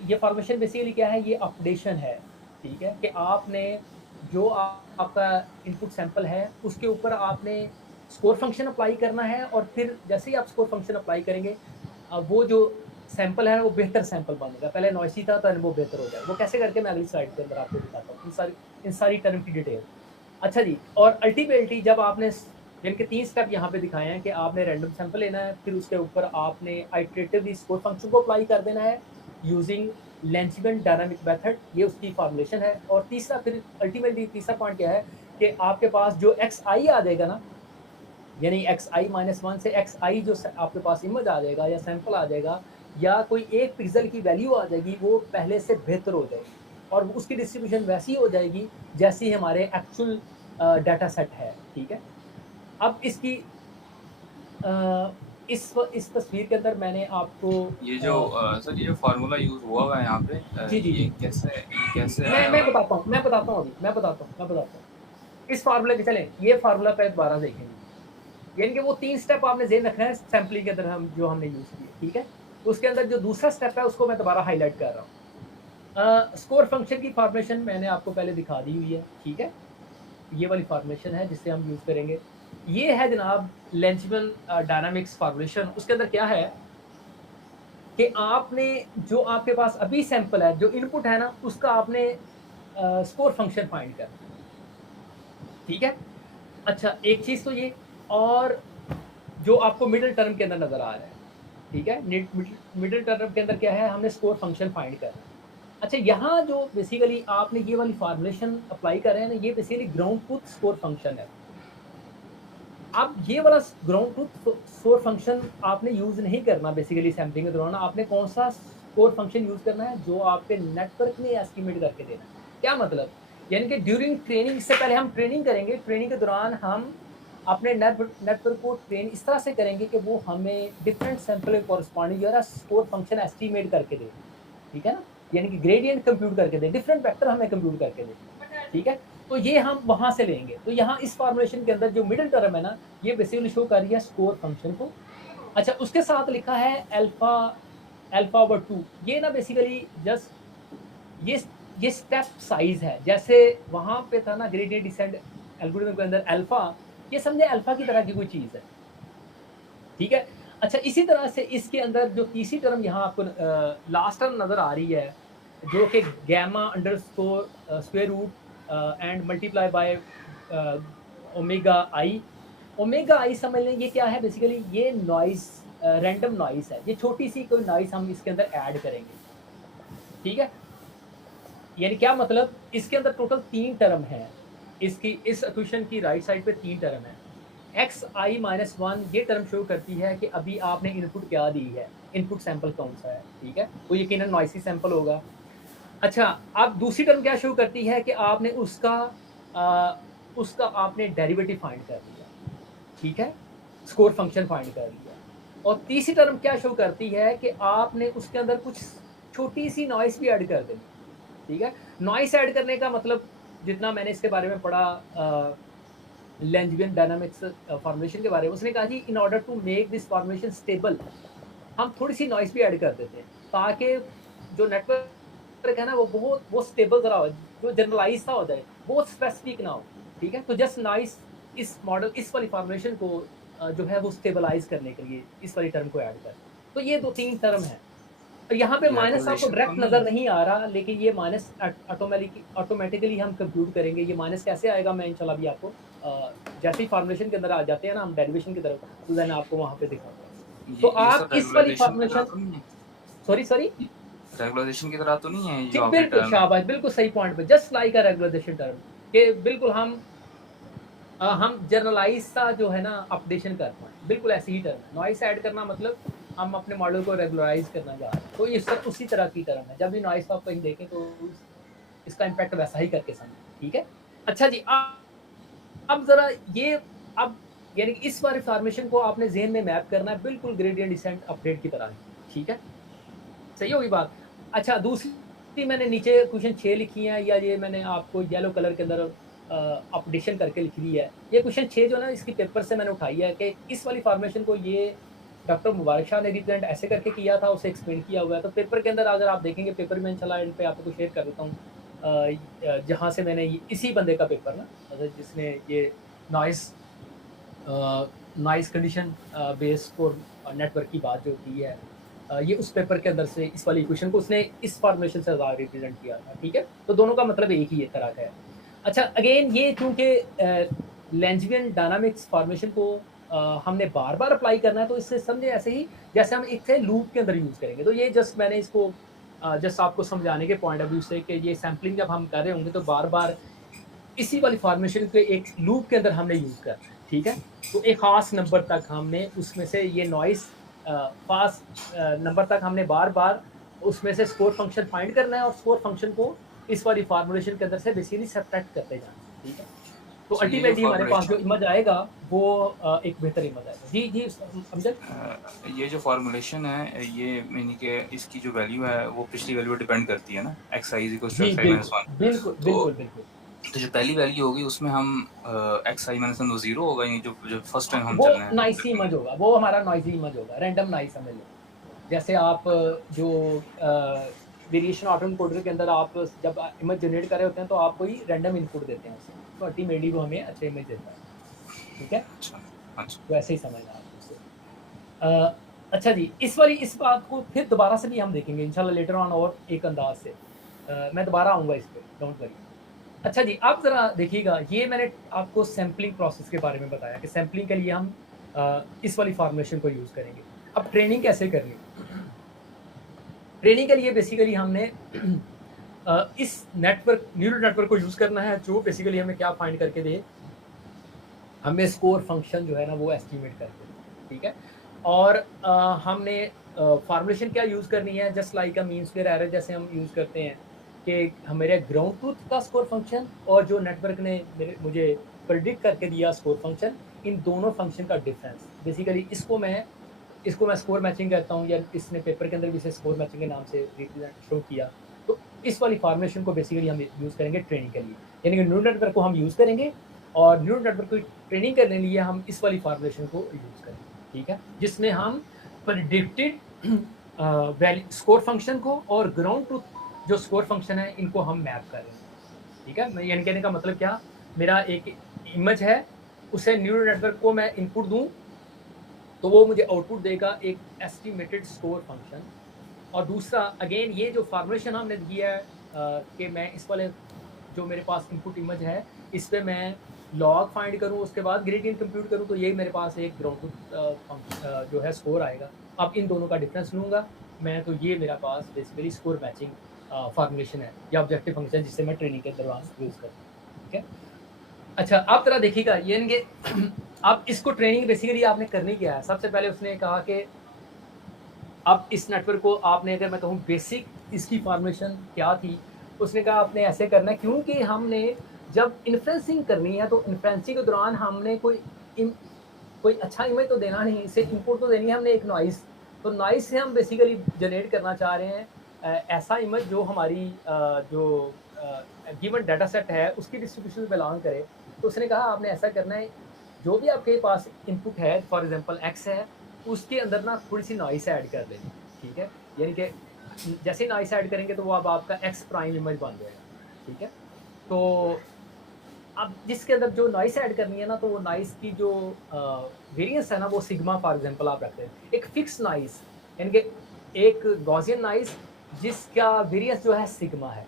ये फॉर्मेशन बेसिकली क्या है, ये अपडेशन है, ठीक है? कि आपने जो आपका इनपुट सैंपल है, उसके ऊपर आपने स्कोर फंक्शन अप्लाई करना है और फिर जैसे ही आप स्कोर फंक्शन अप्लाई करेंगे, वो जो सैंपल है वो बेहतर सैंपल बनेगा। पहले नॉइसी था तो वो बेहतर हो जाएगा। वो कैसे करके मैं अगली स्लाइड के अंदर आपको दिखाता हूँ, इन सारी टर्म की डिटेल। अच्छा जी, और अल्टीमेटली जब आपने जिनके 3 स्टेप यहाँ पे दिखाए हैं कि आपने रैंडम सैंपल लेना है, फिर उसके ऊपर आपने आइटरेटिवली स्कोर फंक्शन को अप्लाई कर देना है यूजिंग लेंजिबल डायनामिक मेथड, ये उसकी फॉर्मुलेशन है। और तीसरा, फिर अल्टीमेटली तीसरा पॉइंट क्या है कि आपके पास जो xi आ जाएगा ना, यानी xi-1 से xi जो आपके पास इमेज आ जाएगा या सैंपल आ जाएगा या कोई एक पिक्सल की वैल्यू आ जाएगी, वो पहले से बेहतर हो जाएगी और उसकी डिस्ट्रीब्यूशन वैसी हो जाएगी जैसी हमारे एक्चुअल डाटा सेट है, ठीक है? अब इसकी इस तस्वीर के अंदर मैंने आपको ये जो सर ये जो फार्मूला यूज़ हुआ है यहाँ पे, जी, जी, ये जी। कैसे मैं आया मैं हुआ है? बताता हूँ मैं बताता हूँ अभी, मैं बताता हूँ। इस फ़ॉर्मूले के चलें, ये फ़ॉर्मूला पे दोबारा देखेंगे। यानी कि वो 3 स्टेप आपने ज़हन रखना है सैंपलिंग के अंदर हम जो हमने यूज़ किए, ठीक है? उसके अंदर जो दूसरा स्टेप है उसको मैं दोबारा हाईलाइट कर रहा हूँ। स्कोर फंक्शन की फॉर्मेशन मैंने आपको पहले दिखा दी हुई है, ठीक है? ये वाली फॉर्मेशन है जिससे हम यूज़ करेंगे। ये है जनाब लेंजमैन डायनामिक्स फॉर्मेशन। उसके अंदर क्या है कि आपने जो आपके पास अभी सैंपल है, जो इनपुट है ना, उसका आपने स्कोर फंक्शन फाइंड करना है, ठीक है? अच्छा, एक चीज़ तो ये, और जो आपको मिडल टर्म के अंदर नज़र आ रहा है, ठीक है? मिडल टर्म के अंदर क्या है, हमने स्कोर फंक्शन फाइंड करना है। अच्छा, यहाँ जो बेसिकली आपने ये वाली फॉर्मुलेशन अप्लाई कर रहे हैं ना, ये basically ground truth score function है। अब ये वाला ग्राउंड ट्रूथ स्कोर फंक्शन आपने यूज़ नहीं करना बेसिकली सैंपलिंग के दौरान। आपने कौन-सा स्कोर फंक्शन यूज़ करना है, जो आपके नेटवर्क ने एस्टिमेट करके देना है। क्या मतलब? यानी कि ड्यूरिंग ट्रेनिंग, इससे पहले हम ट्रेनिंग करेंगे, ट्रेनिंग के दौरान हम अपने नेटवर्क को ट्रेन इस तरह से करेंगे कि वो हमें डिफरेंट सैंपल के कॉरस्पॉन्डिंग जो है ना स्कोर फंक्शन एस्टिमेट करके दे, ठीक है ना? यानी कि ग्रेडिएंट कंप्यूट करके दे, डिफरेंट वेक्टर हमें कंप्यूट करके दे, ठीक है? तो ये हम वहाँ से लेंगे। तो यहाँ इस फॉर्मुलेशन के अंदर जो मिडल टर्म है ना, ये बेसिकली शो कर रही है स्कोर फंक्शन को। अच्छा, उसके साथ लिखा है अल्फा, अल्फा ओवर 2। ये ना बेसिकली जस्ट ये ये स्टेप साइज़ है। जैसे वहाँ पे था ना ग्रेडिएंट डिसेंट एल्गोरिथम के अंदर अल्फा, ये समझे अल्फा की तरह की कोई चीज़ है, ठीक है? अच्छा, इसी तरह से इसके अंदर जो तीसरी टर्म यहाँ आपको लास्ट टर्म नज़र आ रही है, जो कि gamma underscore square root and multiply by omega I. Omega I समझ लें, ये क्या है बेसिकली, ये नॉइज़ रैंडम नॉइज़ है। ये छोटी-सी कोई नॉइज़ हम इसके अंदर ऐड करेंगे, ठीक है? यानी क्या मतलब, इसके अंदर टोटल 3 टर्म हैं। इसकी इस इक्वेशन की राइट साइड पे 3 टर्म हैं। xi-1 ये टर्म शो करती है कि अभी आपने इनपुट क्या दी है, इनपुट सैंपल कौन-सा है, ठीक है? वो यकीनन नॉइसी सैंपल होगा। अच्छा, अब दूसरी टर्म क्या शो करती है कि आपने उसका आपने डेरिवेटिव फाइंड कर लिया, ठीक है? स्कोर फंक्शन फाइंड कर लिया। और तीसरी टर्म क्या शो करती है कि आपने उसके अंदर कुछ छोटी-सी नॉइज़ भी ऐड कर देनी, ठीक है? नॉइज़ ऐड करने का मतलब, जितना मैंने इसके बारे में पढ़ा लेंजवियन डायनामिक्स फॉर्मेशन के बारे में, उसने कहा जी in order to make this formation stable, हम थोड़ी-सी नॉइज़ भी ऐड कर देते हैं, ताकि जो नेटवर्क है ना वो स्टेबल ज़रा हो, जो जनरलाइज़ सा हो जाए, बहुत स्पेसिफिक ना हो, ठीक है? तो जस्ट नॉइज़ इस मॉडल, इस वाली फॉर्मेशन को जो है वो स्टेबलाइज़ करने के लिए इस वाली टर्म को ऐड कर। तो ये 2-3 टर्म हैं। यहाँ पे माइनस आपको रेगुलेशन तो डायरेक्ट नहीं नज़र है? नहीं आ रहा, लेकिन ये माइनस ऑटोमेटिकली हम कंप्यूट करेंगे। ये माइनस कैसे आएगा, मैं इंशाल्लाह अभी आपको जैसे ही फॉर्मुलेशन के अंदर आ जाते हैं ना हम डेरिवेशन की तरफ, तो देन आपको वहाँ पे दिखाऊँगा। तो ये आप सब इस वाली रेगुलाइजेशन की तरह फॉर्मुलेशन, तो नहीं है? सॉरी? रेगुलाइजेशन की तरह तो नहीं है ये जी, जो आपने बिल्कुल टर्म? शाबाश, बिल्कुल सही पॉइंट पे, जस्ट लाइक अ रेगुलाइजेशन टर्म, कि बिल्कुल हम जनरलाइज़ सा जो है ना अपडेशन कर पाएँ, बिल्कुल ऐसी ही टर्म है। नॉइज़ ऐड करना मतलब हम अपने मॉडल को रेगुलराइज़ करना चाह रहे हैं। तो ये सब उसी तरह की टर्म है। जब भी नॉइज़ को आप कहीं देखें तो इसका इम्पैक्ट वैसा ही करके समझें, ठीक है? अच्छा जी, अब ज़रा ये, अब यानी कि इस वाले फॉर्मेशन को आपने ज़हन में मैप करना है, बिल्कुल ग्रेडिएंट डिसेंट अपडेट की तरह ही, ठीक है? सही होगी बात? अच्छा, दूसरी मैंने नीचे क्वेश्चन 6 लिखी है, या ये मैंने आपको येलो कलर के अंदर अपडेशन करके लिख दी है। ये क्वेश्चन 6 जो है ना इसकी पेपर से मैंने उठाई है, कि इस वाली फॉर्मेशन को ये डॉक्टर मुबारक शाह ने रिप्रेजेंट ऐसे करके किया था, उसे एक्सप्लेन किया हुआ है। तो पेपर के अंदर अगर आप देखेंगे, पेपर में इंशाल्लाह एंड पे आपको शेयर कर देता हूँ। जहाँ से मैंने इसी बंदे का पेपर ना, मतलब जिसने ये noise noise condition base for network की बात जो की है, ये उस पेपर के अंदर से इस वाली इक्वेशन को उसने इस फॉर्मुलेशन से रिप्रेजेंट किया था, ठीक है? तो दोनों का मतलब एक ही है तरह का है। अच्छा, अगेन ये चूँकि लेंजवियन डायनामिक्स फॉर्मेशन को हमने बार-बार अप्लाई करना है, तो इससे समझे ऐसे ही जैसे हम एक से लूप के अंदर यूज़ करेंगे। तो ये जस्ट मैंने इसको जस्ट आपको समझाने के पॉइंट ऑफ व्यू से, कि ये सैंपलिंग जब हम कर रहे होंगे तो बार-बार इसी वाली फॉर्मेशन के एक लूप के अंदर हमने यूज़ करना है, ठीक है? तो एक ख़ास नंबर तक हमने उसमें से ये नॉइज़ ख़ास नंबर तक हमने बार-बार उसमें से स्कोर फंक्शन फाइंड करना है, और स्कोर फंक्शन को इस वाली फॉर्मुलेशन के अंदर से बेसिकली सब्ट्रैक्ट करते जाना है, ठीक है? तो अच्छा, ये जो अल्टीमेटली हमारे पास जो फॉर्मूलेशन इमेज आएगा वो एक बेहतर इमेज आएगा। जी, जी, अमजद? ये जो फॉर्मूलेशन है ये यानी कि इसकी जो वैल्यू है वो पिछली वैल्यू पे डिपेंड करती है ना, xi equals to G, xi minus बिल्कुल। 1। बिल्कुल, तो बिल्कुल, बिल्कुल। तो जो पहली वैल्यू होगी उसमें हम xi माइनस 1 वो 0 होगा, यानी जो जो फर्स्ट टाइम हम वो चल रहे हैं नॉइसी ट्रिपिंग इमेज में। होगा, वो हमारा नॉइसी इमेज होगा, रैंडम नॉइज़ समझ लो। जैसे आप जो वेरिएशन ऑटो कोडर के अंदर आप जब इमेज जनरेट कर रहे होते हैं तो आप कोई रैंडम इनपुट देते हैं उसमें, तो अल्टीमेटली वो हमें अच्छा इमेज देता है, ठीक है? अच्छा, अच्छा। तो ऐसे ही समझना आप उसे। अच्छा जी, इस बात को फिर दोबारा से भी हम देखेंगे इंशाल्लाह लेटर ऑन और एक अंदाज़ से। मैं दोबारा आऊँगा इस पे, डोंट वरी। अच्छा जी, आप ज़रा देखिएगा, ये मैंने आपको सैंपलिंग प्रोसेस के बारे में बताया कि सैंपलिंग के लिए हम इस वाली फॉर्मूलेशन को यूज़ करेंगे। अब ट्रेनिंग कैसे करनी? ट्रेनिंग के लिए बेसिकली हमने इस न्यूरल नेटवर्क को यूज़ करना है, जो बेसिकली हमें क्या फाइंड करके दे, हमें स्कोर फंक्शन जो है ना वो एस्टिमेट करके दे, ठीक है? और हमने फॉर्मूलेशन क्या यूज़ करनी है, just like a mean square error जैसे हम यूज़ करते हैं कि मेरे ग्राउंड ट्रूथ का स्कोर फंक्शन और जो नेटवर्क ने मुझे प्रेडिक्ट करके दिया स्कोर फंक्शन, इन दोनों फंक्शन का डिफरेंस, बेसिकली इसको मैं स्कोर मैचिंग कहता हूँ, या इसने पेपर के अंदर भी इसे स्कोर मैचिंग के नाम से रिप्रेजेंट शो किया। तो इस वाली फॉर्मेशन को बेसिकली हम यूज़ करेंगे ट्रेनिंग के लिए, यानी कि न्यूरल नेटवर्क को हम यूज़ करेंगे और न्यूरल नेटवर्क की ट्रेनिंग करने के लिए हम इस वाली फॉर्मेशन को यूज़ करेंगे, ठीक है? जिसमें हम प्रेडिक्टेड वैल्यू स्कोर फंक्शन को और ग्राउंड ट्रूथ जो स्कोर फंक्शन है इनको हम मैप करेंगे, ठीक है? मैं यानी कहने का मतलब क्या, मेरा एक इमेज है, उसे न्यूरल नेटवर्क को मैं इनपुट दूँ तो वो मुझे आउटपुट देगा एक एस्टिमेटेड स्कोर फंक्शन। और दूसरा अगेन ये जो फॉर्मूलेशन हमने दिया है कि मैं इस वाले जो मेरे पास इनपुट इमेज है इस पे मैं लॉग फाइंड करूँ, उसके बाद ग्रेडियंट कंप्यूट करूँ, तो ये मेरे पास एक ग्राउंड जो है स्कोर आएगा। अब इन दोनों का डिफरेंस लूँगा मैं, तो ये मेरा पास बेसिकली स्कोर मैचिंग फॉर्मूलेशन है या ऑब्जेक्टिव फंक्शन जिससे मैं ट्रेनिंग के दौरान यूज़ करूँ, ठीक है? अच्छा, आप ज़रा देखिएगा, यानी कि अब इसको ट्रेनिंग बेसिकली आपने करनी क्या है? सबसे पहले उसने कहा कि अब इस नेटवर्क को आपने, अगर मैं कहूँ बेसिक इसकी फॉर्मेशन क्या थी, उसने कहा आपने ऐसे करना है, क्योंकि हमने जब इन्फ्रेंसिंग करनी है तो इन्फ्रेंसिंग के दौरान हमने कोई अच्छा इमेज तो देना नहीं, इसे इनपुट तो देनी है हमने एक नॉइज़। तो नॉइज़ से हम बेसिकली जनरेट करना चाह रहे हैं ऐसा इमेज जो हमारी गिवन डाटा सेट है उसकी डिस्ट्रीब्यूशन में बिलॉन्ग करे। तो उसने कहा आपने ऐसा करना है, जो भी आपके पास इनपुट है, फॉर एग्जांपल एक्स है, उसके अंदर ना थोड़ी-सी नॉइज़ ऐड कर देनी, ठीक है? यानी कि जैसे ही नॉइज़ ऐड करेंगे तो वो अब आपका एक्स प्राइम इमेज बन जाएगा, ठीक है? तो अब जिसके अंदर जो नॉइज़ ऐड करनी है ना, तो वो नॉइज़ की जो वेरिएंस है ना, वो सिग्मा फॉर एग्जांपल आप रखते हैं। एक फिक्स नॉइज़, यानी कि एक गॉसियन नॉइज़ जिसका वेरिएंस जो है सिग्मा है,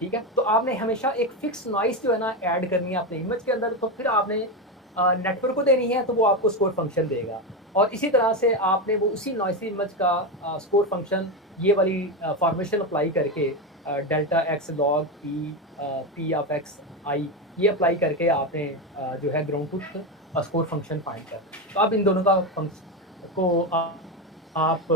ठीक है? तो आपने हमेशा एक फिक्स नॉइज़ जो है ना ऐड करनी है अपने इमेज के अंदर, तो फिर आपने नेटवर्क को देनी है, तो वो आपको स्कोर फंक्शन देगा। और इसी तरह से आपने वो उसी नॉइसी इमेज का स्कोर फंक्शन ये वाली फॉर्मेशन अप्लाई करके delta X log P of X I ये अप्लाई करके आपने जो है ground truth score function find कर। तो आप इन दोनों का को आप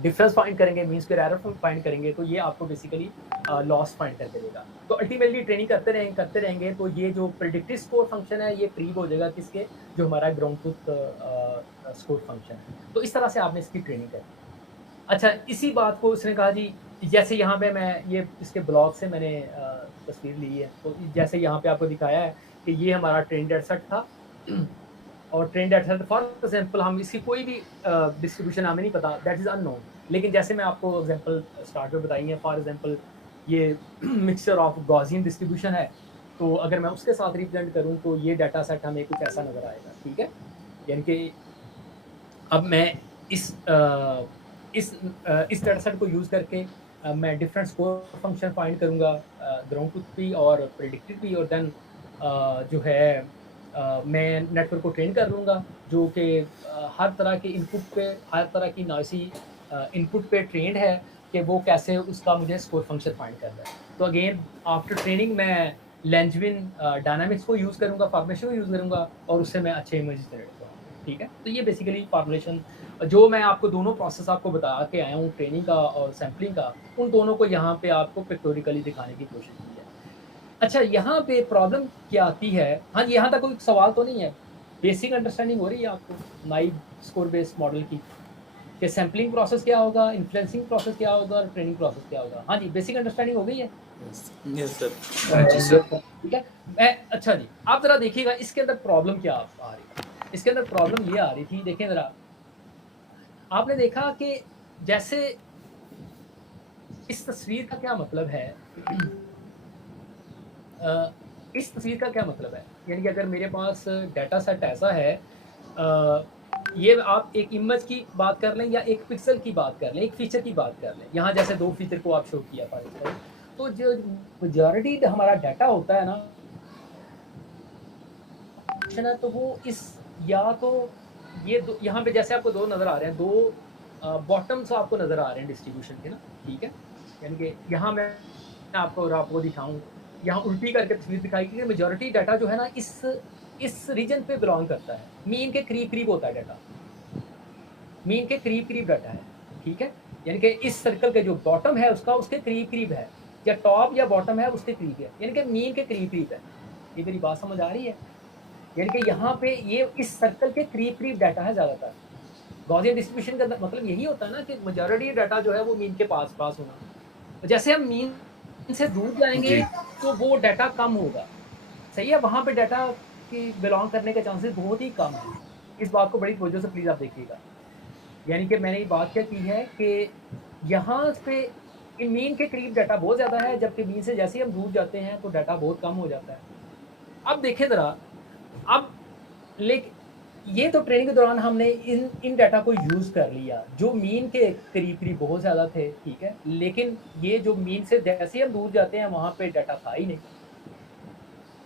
डिफरेंस फाइंड करेंगे, मीन स्क्वायर एरर फाइंड करेंगे, तो ये आपको बेसिकली लॉस फाइंड करके देगा। तो अल्टीमेटली ट्रेनिंग करते रहेंगे तो ये जो प्रेडिक्टिव स्कोर फंक्शन है ये करीब हो जाएगा किसके, जो हमारा ग्राउंड ट्रूथ स्कोर फंक्शन है। तो इस तरह से आपने इसकी ट्रेनिंग करनी। अच्छा, इसी बात को उसने कहा जी, जैसे यहाँ पे मैं ये इसके ब्लॉग से मैंने तस्वीर ली है, तो जैसे यहाँ पे आपको दिखाया है कि ये हमारा ट्रेन डेटा सेट था और train data set for example हम इसकी कोई भी डिस्ट्रीब्यूशन हमें नहीं पता, दैट इज़ अननोन। लेकिन जैसे मैं आपको एग्जांपल स्टार्ट में बताई है, फॉर एग्जांपल ये मिक्सचर ऑफ गॉसियन डिस्ट्रीब्यूशन है, तो अगर मैं उसके साथ रिप्रेजेंट करूँ तो ये डाटा सेट हमें कुछ ऐसा नज़र आएगा, ठीक है? यानी कि अब मैं इस डाटा सेट को यूज़ करके मैं डिफरेंट स्कोर फंक्शन फाइंड करूँगा, ग्राउंड ट्रूथ भी और प्रेडिक्टेड भी, और देन जो है मैं नेटवर्क को ट्रेन कर लूँगा जो कि हर तरह के इनपुट पे, हर तरह की नॉइसी इनपुट पे ट्रेंड है कि वो कैसे उसका मुझे स्कोर फंक्शन फाइंड करना है। तो अगेन आफ्टर ट्रेनिंग मैं लैंजविन डायनामिक्स को यूज़ करूँगा, फॉर्मेशन को यूज़ करूँगा और उससे मैं अच्छे इमेजेस जनरेट करूँगा, ठीक है? तो ये बेसिकली फॉर्मुलेशन जो मैं आपको दोनों प्रोसेस आपको बता के आया हूँ ट्रेनिंग का और सैम्पलिंग का, उन दोनों को यहाँ पे आपको पिक्टोरिकली दिखाने की कोशिश की है। अच्छा, यहाँ पे प्रॉब्लम क्या आती है, हाँ जी, यहाँ तक कोई सवाल तो नहीं है? बेसिक अंडरस्टैंडिंग हो रही है आपको नाइव स्कोर बेस्ड मॉडल की, कि सैम्पलिंग प्रोसेस क्या होगा, इन्फ्लुएंसिंग प्रोसेस क्या होगा और ट्रेनिंग प्रोसेस क्या होगा? हाँ जी, बेसिक अंडरस्टैंडिंग हो गई है? Yes sir. हाँ जी सर। ठीक है। अच्छा जी, आप ज़रा देखिएगा इसके अंदर प्रॉब्लम क्या आ रही है। इसके अंदर प्रॉब्लम ये आ रही थी, देखें ज़रा, आपने देखा कि जैसे इस तस्वीर का क्या मतलब है इस तस्वीर का क्या मतलब है? यानी कि अगर मेरे पास डेटा सेट ऐसा है ये आप एक इमेज की बात कर लें या एक पिक्सेल की बात कर लें, एक फीचर की बात कर लें। यहाँ जैसे 2 फीचर को आप शो किया फॉर एग्ज़ाम्पल, तो जो मेजॉरिटी हमारा डेटा होता है ना, है तो वो इस या तो ये दो यहाँ पे जैसे आपको 2 नज़र आ रहे हैं, 2 बॉटम्स आपको नज़र आ रहे हैं डिस्ट्रीब्यूशन के ना, ठीक है? यानी कि यहाँ मैं आपको दिखाऊँ, यहाँ उल्टी करके तस्वीर दिखाई कि मेजॉरिटी डाटा जो है ना इस रीजन पे बिलॉन्ग करता है। मीन के करीब-करीब होता है डाटा। मीन के करीब-करीब डाटा है, ठीक है? यानी कि इस सर्कल के जो बॉटम है उसका उसके करीब-करीब है, या टॉप या बॉटम है उसके करीब है, यानी कि मीन के करीब-करीब है। ये मेरी बात समझ आ रही है? यानी कि यहाँ पे ये इस सर्कल के करीब-करीब डाटा है ज़्यादातर। गॉसियन डिस्ट्रीब्यूशन का मतलब यही होता है ना कि मेजॉरिटी डाटा जो है वो मीन के पास-पास होना। जैसे हम मीन से दूर जाएँगे जी। तो वो डाटा कम होगा, सही है? वहाँ पे डाटा की बिलॉन्ग करने के चांसेस बहुत ही कम हैं। इस बात को बड़ी तवज्जो से प्लीज़ आप देखिएगा। यानी कि मैंने ये बात क्या की है कि यहाँ पे इन मीन के करीब डाटा बहुत ज़्यादा है, जबकि मीन से जैसे ही हम दूर जाते हैं तो डाटा बहुत कम हो जाता है। अब देखें ज़रा, अब लेक ये तो ट्रेनिंग के दौरान हमने इन इन डाटा को यूज़ कर लिया, जो मीन के करीब-करीब बहुत ज़्यादा थे, ठीक है? लेकिन ये जो मीन से जैसे ही हम दूर जाते हैं, वहाँ पे डाटा था ही नहीं।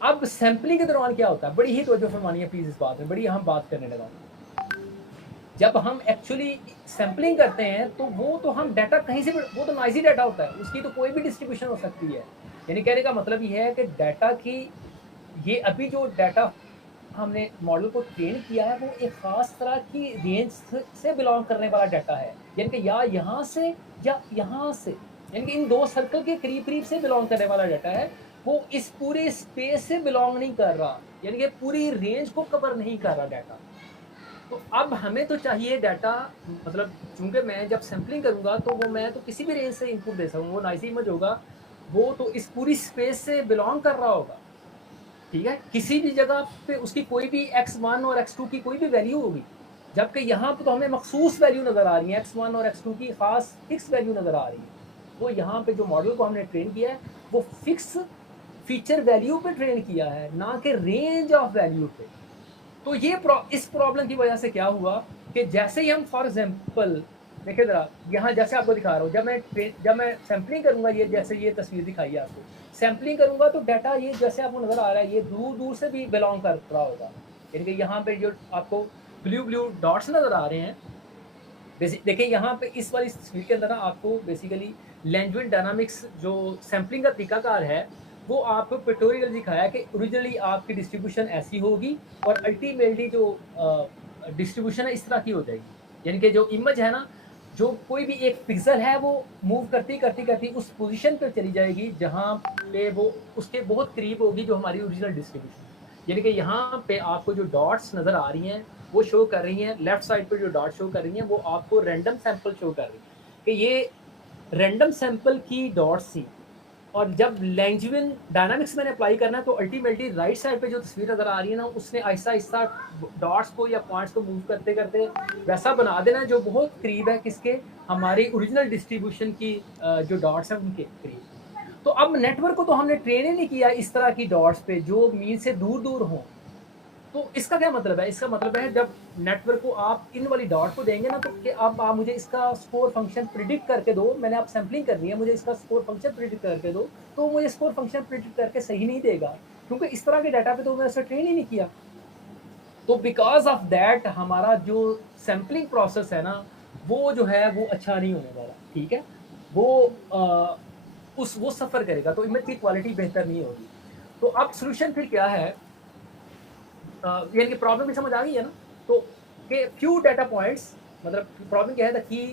अब सैंपलिंग के दौरान क्या होता है? बड़ी ही तवज्जो फरमानी प्लीज़ इस बात में, बड़ी अहम बात करने लगा हूँ। जब हम एक्चुअली सैंपलिंग करते हैं, तो वो तो हम डाटा कहीं से भी वो तो नॉइज़ी डाटा होता है, उसकी तो कोई भी डिस्ट्रीब्यूशन हो सकती है। यानी कहने का मतलब ये है कि डाटा की ये अभी जो डाटा हमने मॉडल को ट्रेन किया है, वो एक ख़ास तरह की रेंज से बिलॉन्ग करने वाला डाटा है। यानी कि या यहाँ से या यहाँ से, यानी कि इन 2 सर्कल के करीब-करीब से बिलॉन्ग करने वाला डाटा है। वो इस पूरे स्पेस से बिलॉन्ग नहीं कर रहा, यानी कि पूरी रेंज को कवर नहीं कर रहा डाटा। तो अब हमें तो चाहिए डाटा, मतलब चूँकि मैं जब सैंपलिंग करूँगा तो वो मैं तो किसी भी रेंज से इनपुट दे सकूँ, वो नॉइज़ी इमेज होगा, वो तो इस पूरी स्पेस से बिलॉन्ग कर रहा होगा, ठीक है? किसी भी जगह पे उसकी कोई भी x1 और x2 की कोई भी वैल्यू होगी, जबकि यहाँ पे तो हमें मखसूस वैल्यू नज़र आ रही है, x1 और x2 की ख़ास फिक्स वैल्यू नज़र आ रही है। वो यहाँ पे जो मॉडल को हमने ट्रेन किया है, वो फिक्स फीचर वैल्यू पे ट्रेन किया है, ना कि रेंज ऑफ वैल्यू पे। तो ये इस प्रॉब्लम की वजह से क्या हुआ कि जैसे ही हम फॉर एग्जांपल देखिए ज़रा, यहाँ जैसे आपको दिखा रहा हूँ, जब मैं सैंपलिंग करूँगा, ये जैसे ये तस्वीर दिखाई है आपको, सैंपलिंग करूँगा तो डाटा ये जैसे आपको नज़र आ रहा है, ये दूर-दूर से भी बिलॉन्ग कर रहा होगा। यानी कि यहाँ पे जो आपको ब्लू-ब्लू डॉट्स नज़र आ रहे हैं, देखिए यहाँ पे इस वाली तस्वीर के अंदर ना आपको बेसिकली लैंग्वेज डायनामिक्स जो सैंपलिंग का तरीकाकार है, वो आपको पिक्टोरियल दिखाया है कि ओरिजिनली आपकी डिस्ट्रीब्यूशन ऐसी होगी और अल्टीमेटली जो डिस्ट्रीब्यूशन है इस तरह की हो जाएगी। यानी कि जो इमेज है ना, जो कोई भी एक पिक्सेल है वो मूव करती उस पोज़ीशन पे चली जाएगी जहाँ पे वो उसके बहुत करीब होगी जो हमारी ओरिजिनल डिस्ट्रीब्यूशन। यानी कि यहाँ पे आपको जो डॉट्स नज़र आ रही हैं, वो शो कर रही हैं, लेफ्ट साइड पे जो डॉट शो कर रही हैं, वो आपको रैंडम सैंपल शो कर रही हैं कि ये रैंडम सैंपल की डॉट्स थी। और जब लैंग्वेज डायनामिक्स मैंने अप्लाई करना है तो अल्टीमेटली राइट साइड पे जो तस्वीर नज़र आ रही है ना, उसने आहिस्ता-आहिस्ता डॉट्स को या पॉइंट्स को मूव करते-करते वैसा बना देना जो बहुत करीब है किसके, हमारी ओरिजिनल डिस्ट्रीब्यूशन की जो डॉट्स हैं उनके करीब। तो अब नेटवर्क को तो हमने ट्रेन ही नहीं किया इस तरह की डॉट्स पे जो मीन से दूर-दूर हों। तो इसका क्या मतलब है? इसका मतलब है जब नेटवर्क को आप इन वाली डॉट को देंगे ना, तो कि अब आप मुझे इसका स्कोर फंक्शन प्रिडिक्ट करके दो, मैंने अब सैंपलिंग करनी है, मुझे इसका स्कोर फंक्शन प्रिडिक्ट करके दो, तो मुझे स्कोर फंक्शन प्रिडिक्ट करके सही नहीं देगा, क्योंकि इस तरह के डाटा पे तो मैंने उसे ट्रेन ही नहीं किया। तो बिकॉज़ ऑफ दैट हमारा जो सैंपलिंग प्रोसेस है ना, वो जो है वो अच्छा नहीं होने वाला, ठीक है? वो वो सफ़र करेगा, तो इमेज की क्वालिटी बेहतर नहीं होगी। तो अब सॉल्यूशन फिर क्या है? यानी कि प्रॉब्लम भी समझ आ गई है ना? तो कि फ्यू डाटा पॉइंट्स, मतलब प्रॉब्लम क्या है, the key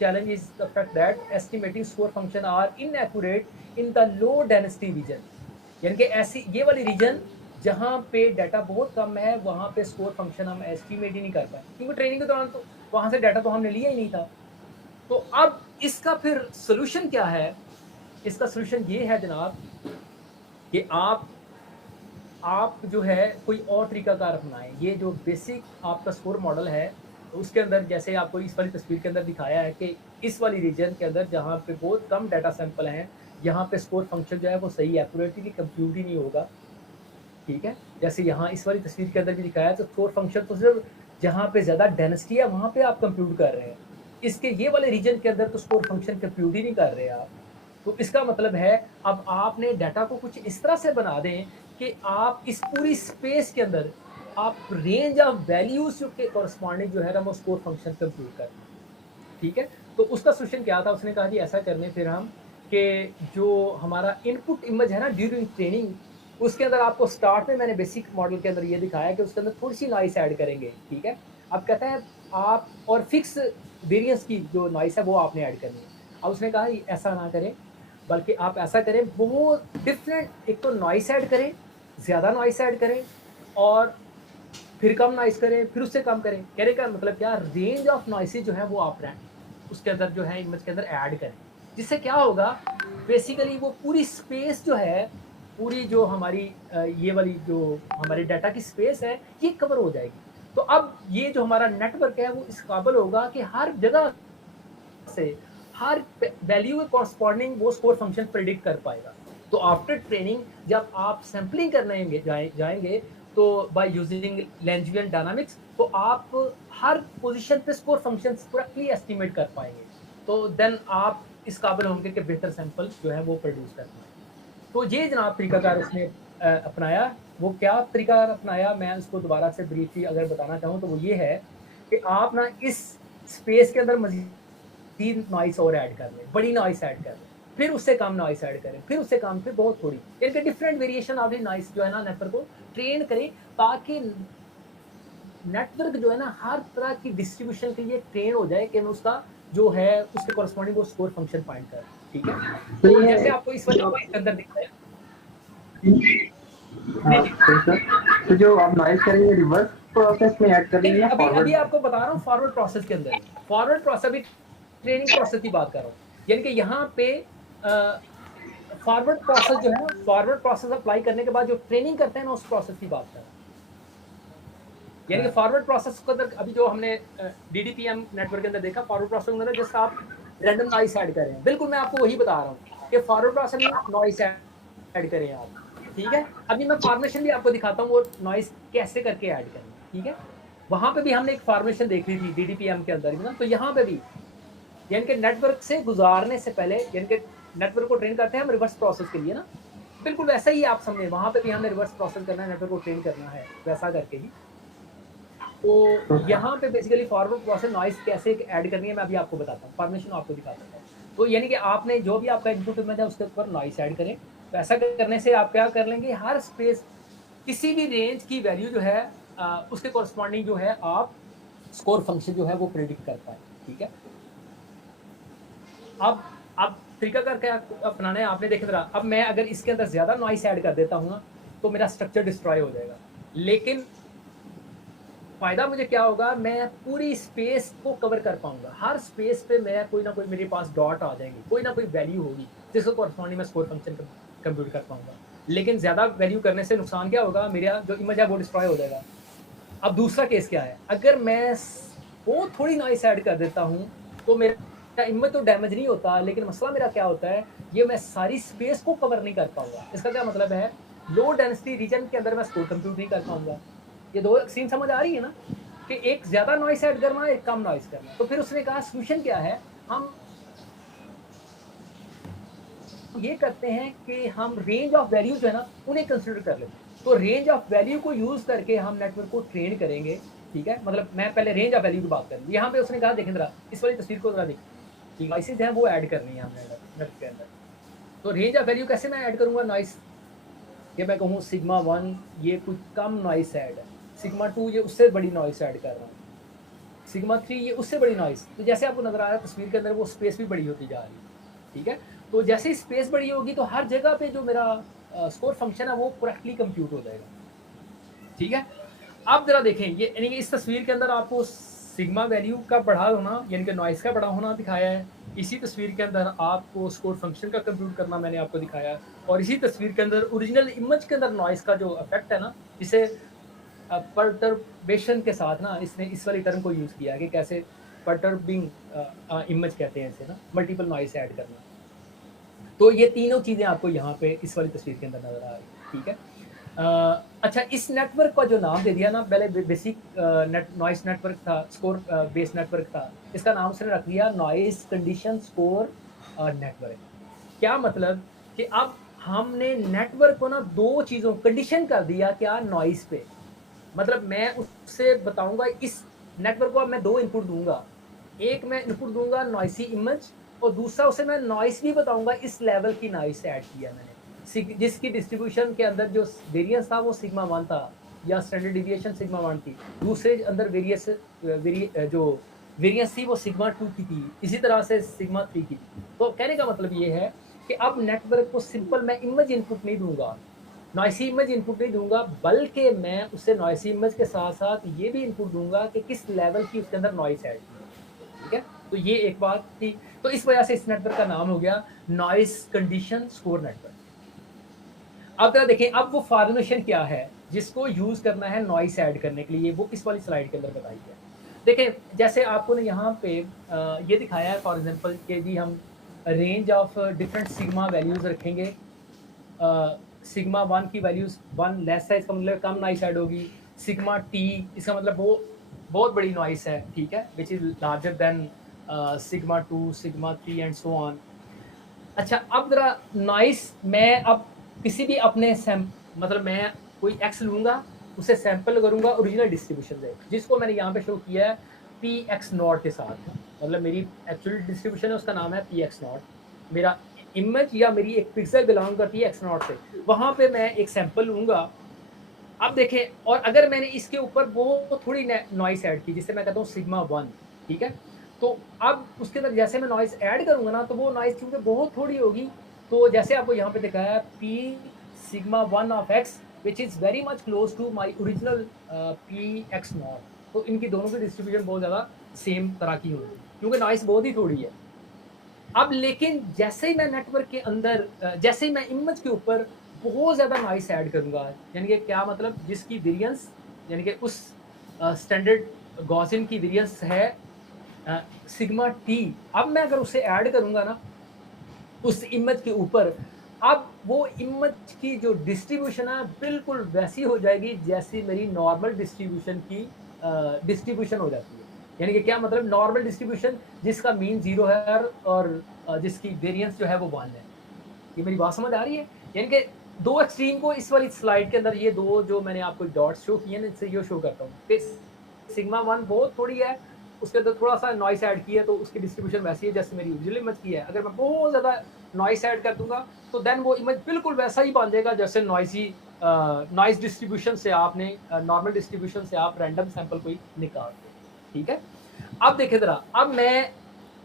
challenge is the fact that estimating score function are inaccurate in the low density region. यानी कि ऐसी ये वाली रीजन जहाँ पे डाटा बहुत कम है, वहाँ पे स्कोर फंक्शन हम एस्टिमेट ही नहीं कर पाए, क्योंकि ट्रेनिंग के दौरान तो वहाँ से डाटा तो हमने लिया ही नहीं था। तो अब इसका फिर सॉल्यूशन क्या है? इसका सॉल्यूशन ये है जनाब कि आप जो है कोई और तरीकाकार अपनाएँ। ये जो बेसिक आपका स्कोर मॉडल है, उसके अंदर जैसे आपको इस वाली तस्वीर के अंदर दिखाया है कि इस वाली रीजन के अंदर जहाँ पे बहुत कम डाटा सैंपल हैं, यहाँ पे स्कोर फंक्शन जो है वो सही एक्यूरेटली कंप्यूट ही नहीं होगा, ठीक है? जैसे यहाँ इस वाली तस्वीर के अंदर भी दिखाया है, तो स्कोर फंक्शन तो सिर्फ़ जहाँ पे ज़्यादा डेंसिटी है वहाँ पे आप कंप्यूट कर रहे हैं। इसके ये वाले रीजन के अंदर तो स्कोर फंक्शन कंप्यूट ही नहीं कर रहे आप। तो इसका मतलब है अब आपने डाटा को कुछ इस तरह से बना दें कि आप इस पूरी स्पेस के अंदर आप रेंज ऑफ वैल्यूज़ के कॉरेस्पॉन्डिंग जो है ना वो स्कोर फंक्शन कंप्यूट कर लें, ठीक है? तो उसका सॉल्यूशन क्या था? उसने कहा जी ऐसा करने फिर हम कि जो हमारा इनपुट इमेज है ना ड्यूरिंग ट्रेनिंग, उसके अंदर आपको स्टार्ट में मैंने बेसिक मॉडल के अंदर ये दिखाया कि उसके अंदर थोड़ी-सी नॉइज़ ऐड करेंगे, ठीक है? अब कहते हैं आप और फिक्स वेरिएंस की जो नॉइज़ है वो आपने ऐड करनी है। अब उसने कहा ऐसा ना करें, बल्कि आप ऐसा करें वो डिफरेंट एक तो नॉइज़ ऐड करें, ज़्यादा नॉइज़ ऐड करें और फिर कम नॉइज़ करें, फिर उससे कम करें। कहने का मतलब क्या रेंज ऑफ नॉइसेज़ जो है वो आप उसके अंदर जो है इमेज के अंदर ऐड करें। जिससे क्या होगा बेसिकली वो पूरी स्पेस जो है, पूरी जो हमारी ये वाली जो हमारी डाटा की स्पेस है, ये कवर हो जाएगी। तो अब ये जो हमारा नेटवर्क है वो इस काबिल होगा कि हर जगह से हर वैल्यू के कॉरस्पॉन्डिंग वो स्कोर फंक्शन प्रेडिक्ट कर पाएगा। तो आफ्टर ट्रेनिंग जब आप सैंपलिंग करने जाएंगे तो बाय यूजिंग लैंग्वेज डायनामिक्स तो आप हर पोजीशन पे स्कोर फंक्शंस करेक्टली एस्टिमेट कर पाएंगे। तो देन आप इस काबिल होंगे कि बेहतर सैंपल जो है वो प्रोड्यूस कर पाएँ। तो ये जनाब तरीकाकार उसने अपनाया। वो क्या तरीका अपनाया मैं उसको दोबारा से ब्रीफली अगर बताना चाहूँ तो वो ये है कि आप ना इस स्पेस के अंदर मज़ीद 3 नॉइज़ और ऐड कर लें, बड़ी नॉइज़ ऐड कर लें, फिर उससे कम नॉइज़ ऐड करें, फिर उससे कम, फिर बहुत थोड़ी। इनके different variation of the noise जो है ना नेटवर्क को ट्रेन करें ताकि नेटवर्क जो है ना हर तरह की डिस्ट्रीब्यूशन के लिए ट्रेन हो जाए कि उसका जो है उसके कॉरेस्पॉन्डिंग वो स्कोर फंक्शन फाइंड करे, ठीक है? तो तो ये जैसे आपको इस वाले केस के अंदर दिखता है जी, हाँ, जी। सही सर। तो जो आप नॉइज़ करेंगे रिवर्स प्रोसेस में ऐड कर नहीं, लेंगे या अभी फॉरवर्ड अभी में? आपको बता रहा हूँ फॉरवर्ड प्रोसेस के अंदर। फॉरवर्ड प्रोसेस अभी ट्रेनिंग प्रोसेस की बात कर रहा हूँ। यानी कि यहाँ पे फॉरवर्ड प्रोसेस जो है ना, फॉरवर्ड प्रोसेस अप्लाई करने के बाद जो ट्रेनिंग करते हैं ना, उस प्रोसेस की बात कर रहा हूँ। यानी कि फॉरवर्ड प्रोसेस के अंदर अभी जो हमने डीडीपीएम नेटवर्क के अंदर देखा, फॉरवर्ड प्रोसेस के अंदर जस्ट आप रैंडम नॉइज़ ऐड कर रहे हैं। बिल्कुल मैं आपको वही बता रहा हूँ कि फॉरवर्ड प्रोसेस में नॉइज़ ऐड करें आप, ठीक है? अभी मैं फॉर्मेशन भी आपको दिखाता हूँ, वो नॉइज़ कैसे करके ऐड करें, ठीक है? वहाँ पे भी हमने एक फॉर्मेशन देख ली थी डीडीपीएम के अंदर भी ना, तो यहाँ पे भी यानी कि नेटवर्क से गुज़ारने से पहले यानी कि नेटवर्क को ट्रेन करते हैं हम रिवर्स प्रोसेस के लिए ना, बिल्कुल वैसा ही आप समझें, वहाँ पे भी हमने रिवर्स प्रोसेस करना है, नेटवर्क को ट्रेन करना है, वैसा करके ही। तो यहाँ पे बेसिकली फॉरवर्ड प्रोसेस नॉइज़ कैसे ऐड करनी है मैं अभी आपको बताता हूँ, फॉर्मेशन आपको दिखा देता हूँ। तो यानी कि आपने जो भी आपका इनपुट इमेज है उसके ऊपर नॉइज़ ऐड करें। तो ऐसा करने से आप क्या कर लेंगे हर स्पेस किसी भी रेंज की वैल्यू जो है उसके कॉरेस्पॉन्डिंग जो है आप स्कोर फंक्शन जो है वो प्रेडिक्ट कर पाएँ, ठीक है? अब तरीका कर क्या अपनाना है आपने देखे ज़रा, अब मैं अगर इसके अंदर ज़्यादा नॉइज़ ऐड कर देता हूँ ना, तो मेरा स्ट्रक्चर डिस्ट्रॉय हो जाएगा। लेकिन फ़ायदा मुझे क्या होगा, मैं पूरी स्पेस को कवर कर पाऊँगा। हर स्पेस पे मैं कोई ना कोई मेरे पास डॉट आ जाएँगी, कोई ना कोई वैल्यू होगी, जिसको कॉरेस्पॉन्डिंग मैं स्कोर फंक्शन कंप्यूट कर पाऊँगा। लेकिन ज़्यादा वैल्यू करने से नुकसान क्या होगा, मेरा जो इमेज है वो डिस्ट्रॉय हो जाएगा। अब दूसरा केस क्या है, अगर मैं बहुत थोड़ी नॉइज़ ऐड कर देता हूँ, तो मेरा इमेज तो डैमेज नहीं होता, लेकिन मसला मेरा क्या होता है, ये मैं सारी स्पेस को कवर नहीं कर पाऊँगा। इसका क्या मतलब है, लो डेंसिटी रीजन के अंदर मैं स्कोर कंप्यूट नहीं कर पाऊँगा। ये 2 सीन समझ आ रही है ना? कि एक ज़्यादा नॉइज़ ऐड करना है, एक कम नॉइज़ करना है। तो फिर उसने कहा सॉल्यूशन क्या है, हम ये करते हैं कि हम रेंज ऑफ वैल्यू जो है ना, उन्हें कंसीडर कर लेते हैं। तो रेंज ऑफ वैल्यू को यूज़ करके हम नेटवर्क को ट्रेन करेंगे, ठीक है? मतलब मैं पहले रेंज ऑफ वैल्यू की बात करूँ। यहाँ पे उसने कहा देखें ज़रा, इस वाली तस्वीर को ज़रा देखें। डिवाइसेज़ हैं वो ऐड करनी है हमने नेट के अंदर। तो रेंज ऑफ वैल्यू कैसे मैं ऐड करूँगा नॉइज़? ये मैं कहूँ सिग्मा 1 ये कुछ कम नॉइज़ ऐड है, सिग्मा 2 ये उससे बड़ी नॉइज़ ऐड कर रहा हूँ, सिग्मा 3 ये उससे बड़ी नॉइज़। तो जैसे आपको नज़र आ रहा है तस्वीर के अंदर वो स्पेस भी बड़ी होती जा रही है, ठीक है? तो जैसे ही स्पेस बड़ी होगी तो हर जगह पे जो मेरा स्कोर फंक्शन है वो करेक्टली कंप्यूट हो जाएगा, ठीक है? अब ज़रा देखें ये यानी कि इस तस्वीर के अंदर आपको सिग्मा वैल्यू का बढ़ा होना यानी कि नॉइज़ का बढ़ा होना दिखाया है। इसी तस्वीर के अंदर आपको स्कोर फंक्शन का कंप्यूट करना मैंने आपको दिखाया है और इसी तस्वीर के अंदर ओरिजिनल इमेज के अंदर नॉइज़ का जो इफ़ेक्ट है ना, जिसे परटर्बेशन के साथ ना इसने इस वाली टर्म को यूज़ किया कि कैसे परटर्बिंग इमेज कहते हैं इसे ना, मल्टीपल नॉइस ऐड करना। तो ये तीनों चीज़ें आपको यहाँ पे इस वाली तस्वीर के अंदर नज़र आ रही है, ठीक है। अच्छा, इस नेटवर्क का जो नाम दे दिया ना, पहले बेसिक नॉइस नेटवर्क था, स्कोर बेस नेटवर्क था, इसका नाम उसने रख दिया नॉइस कंडीशन स्कोर नेटवर्क। क्या मतलब कि अब हमने नेटवर्क को ना दो चीज़ों कंडीशन कर दिया, क्या, नॉइस पे। मतलब मैं उससे बताऊंगा इस नेटवर्क को, अब मैं दो इनपुट दूंगा, एक मैं इनपुट दूंगा नॉइसी इमेज और दूसरा उसे मैं नॉइस भी बताऊंगा, इस लेवल की नॉइस ऐड किया मैंने, जिसकी डिस्ट्रीब्यूशन के अंदर जो वेरियंस था वो सिग्मा 1 था या स्टैंडर्ड डिविएशन सिग्मा 1 थी, दूसरे अंदर जो वेरियंस थी वो सिग्मा 2 की थी, इसी तरह से सिग्मा 3 की थी। तो कहने का मतलब ये है कि अब नेटवर्क को सिंपल मैं इमेज इनपुट नहीं दूंगा, नॉइसी इमेज इनपुट नहीं दूंगा, बल्कि मैं उससे नॉइसी इमेज के साथ साथ ये भी इनपुट दूंगा कि किस लेवल की उसके अंदर नॉइस ऐड की है, ठीक है। तो ये एक बात थी। तो इस वजह से इस नेटवर्क का नाम हो गया नॉइस कंडीशन स्कोर नेटवर्क। अब जरा देखें, अब वो फॉर्मुलेशन क्या है जिसको यूज करना है नॉइस ऐड करने के लिए, वो इस वाली स्लाइड के अंदर बताई है। देखें, जैसे आपको ने यहाँ पे ये दिखाया है फॉर एग्जांपल कि जी हम range of different sigma values रखेंगे, सिग्मा 1 की वैल्यूज 1 लेस है, इसका मतलब कम नॉइस ऐड होगी, सिग्मा टी इसका मतलब वो बहुत बड़ी नॉइस है, ठीक है, which is larger than sigma 2, sigma 3 and so on. अच्छा, अब जरा नॉइस मैं अब किसी भी अपने मतलब मैं कोई एक्स लूँगा, उसे सैंपल करूँगा ओरिजिनल डिस्ट्रीब्यूशन से, जिसको मैंने यहाँ पे शो किया है पी एक्स नॉट के साथ, मतलब मेरी एक्चुअल डिस्ट्रीब्यूशन है उसका नाम है पी एक्स नॉट, मेरा इमेज या मेरी एक पिक्सल बिलोंग करती है एक्स नॉट से, वहाँ पे मैं एक सैंपल लूँगा। अब देखें, और अगर मैंने इसके ऊपर वो थोड़ी नॉइस ऐड की, जिससे मैं कहता हूँ सिग्मा 1, ठीक है, तो अब उसके अंदर जैसे मैं नॉइस ऐड करूँगा ना, तो वो नॉइस क्योंकि बहुत थोड़ी होगी, तो जैसे आपको यहाँ पे दिखाया है P sigma 1 of X which is very much close to my original P X not, तो इनकी दोनों की डिस्ट्रीब्यूशन बहुत ज़्यादा सेम तरह की होगी क्योंकि नॉइस बहुत ही थोड़ी है। अब लेकिन जैसे ही मैं नेटवर्क के अंदर जैसे ही मैं इमेज के ऊपर बहुत ज़्यादा नॉइस ऐड करूँगा, यानी कि क्या मतलब, जिसकी वेरिएंस यानी कि उस स्टैंडर्ड गॉसियन की वेरिएंस है सिग्मा टी, अब मैं अगर उसे ऐड करूँगा ना उस इमेज के ऊपर, अब वो इमेज की जो डिस्ट्रीब्यूशन है बिल्कुल वैसी हो जाएगी जैसी मेरी नॉर्मल डिस्ट्रीब्यूशन की डिस्ट्रीब्यूशन हो जाती है। यानी कि क्या मतलब, नॉर्मल डिस्ट्रीब्यूशन जिसका मीन 0 है और जिसकी वेरिएंस जो है वो 1 है। ये मेरी बात समझ आ रही है? यानी कि दो एक्सट्रीम को इस वाली स्लाइड के अंदर, ये दो जो मैंने आपको डॉट्स शो किए ना, इससे ये शो करता हूँ कि सिग्मा 1 बहुत थोड़ी है, उसके अंदर थोड़ा सा नॉइस ऐड किया तो उसकी डिस्ट्रीब्यूशन वैसी है जैसे मेरी ओरिजिनल इमेज की है। अगर मैं बहुत ज़्यादा नॉइस ऐड कर दूंगा तो देन वो इमेज बिल्कुल वैसा ही बन जाएगा जैसे नॉइस डिस्ट्रीब्यूशन से आपने नॉर्मल डिस्ट्रीब्यूशन से आप रैंडम सैंपल कोई निकालते हैं, ठीक है। अब देखें जरा, अब मैं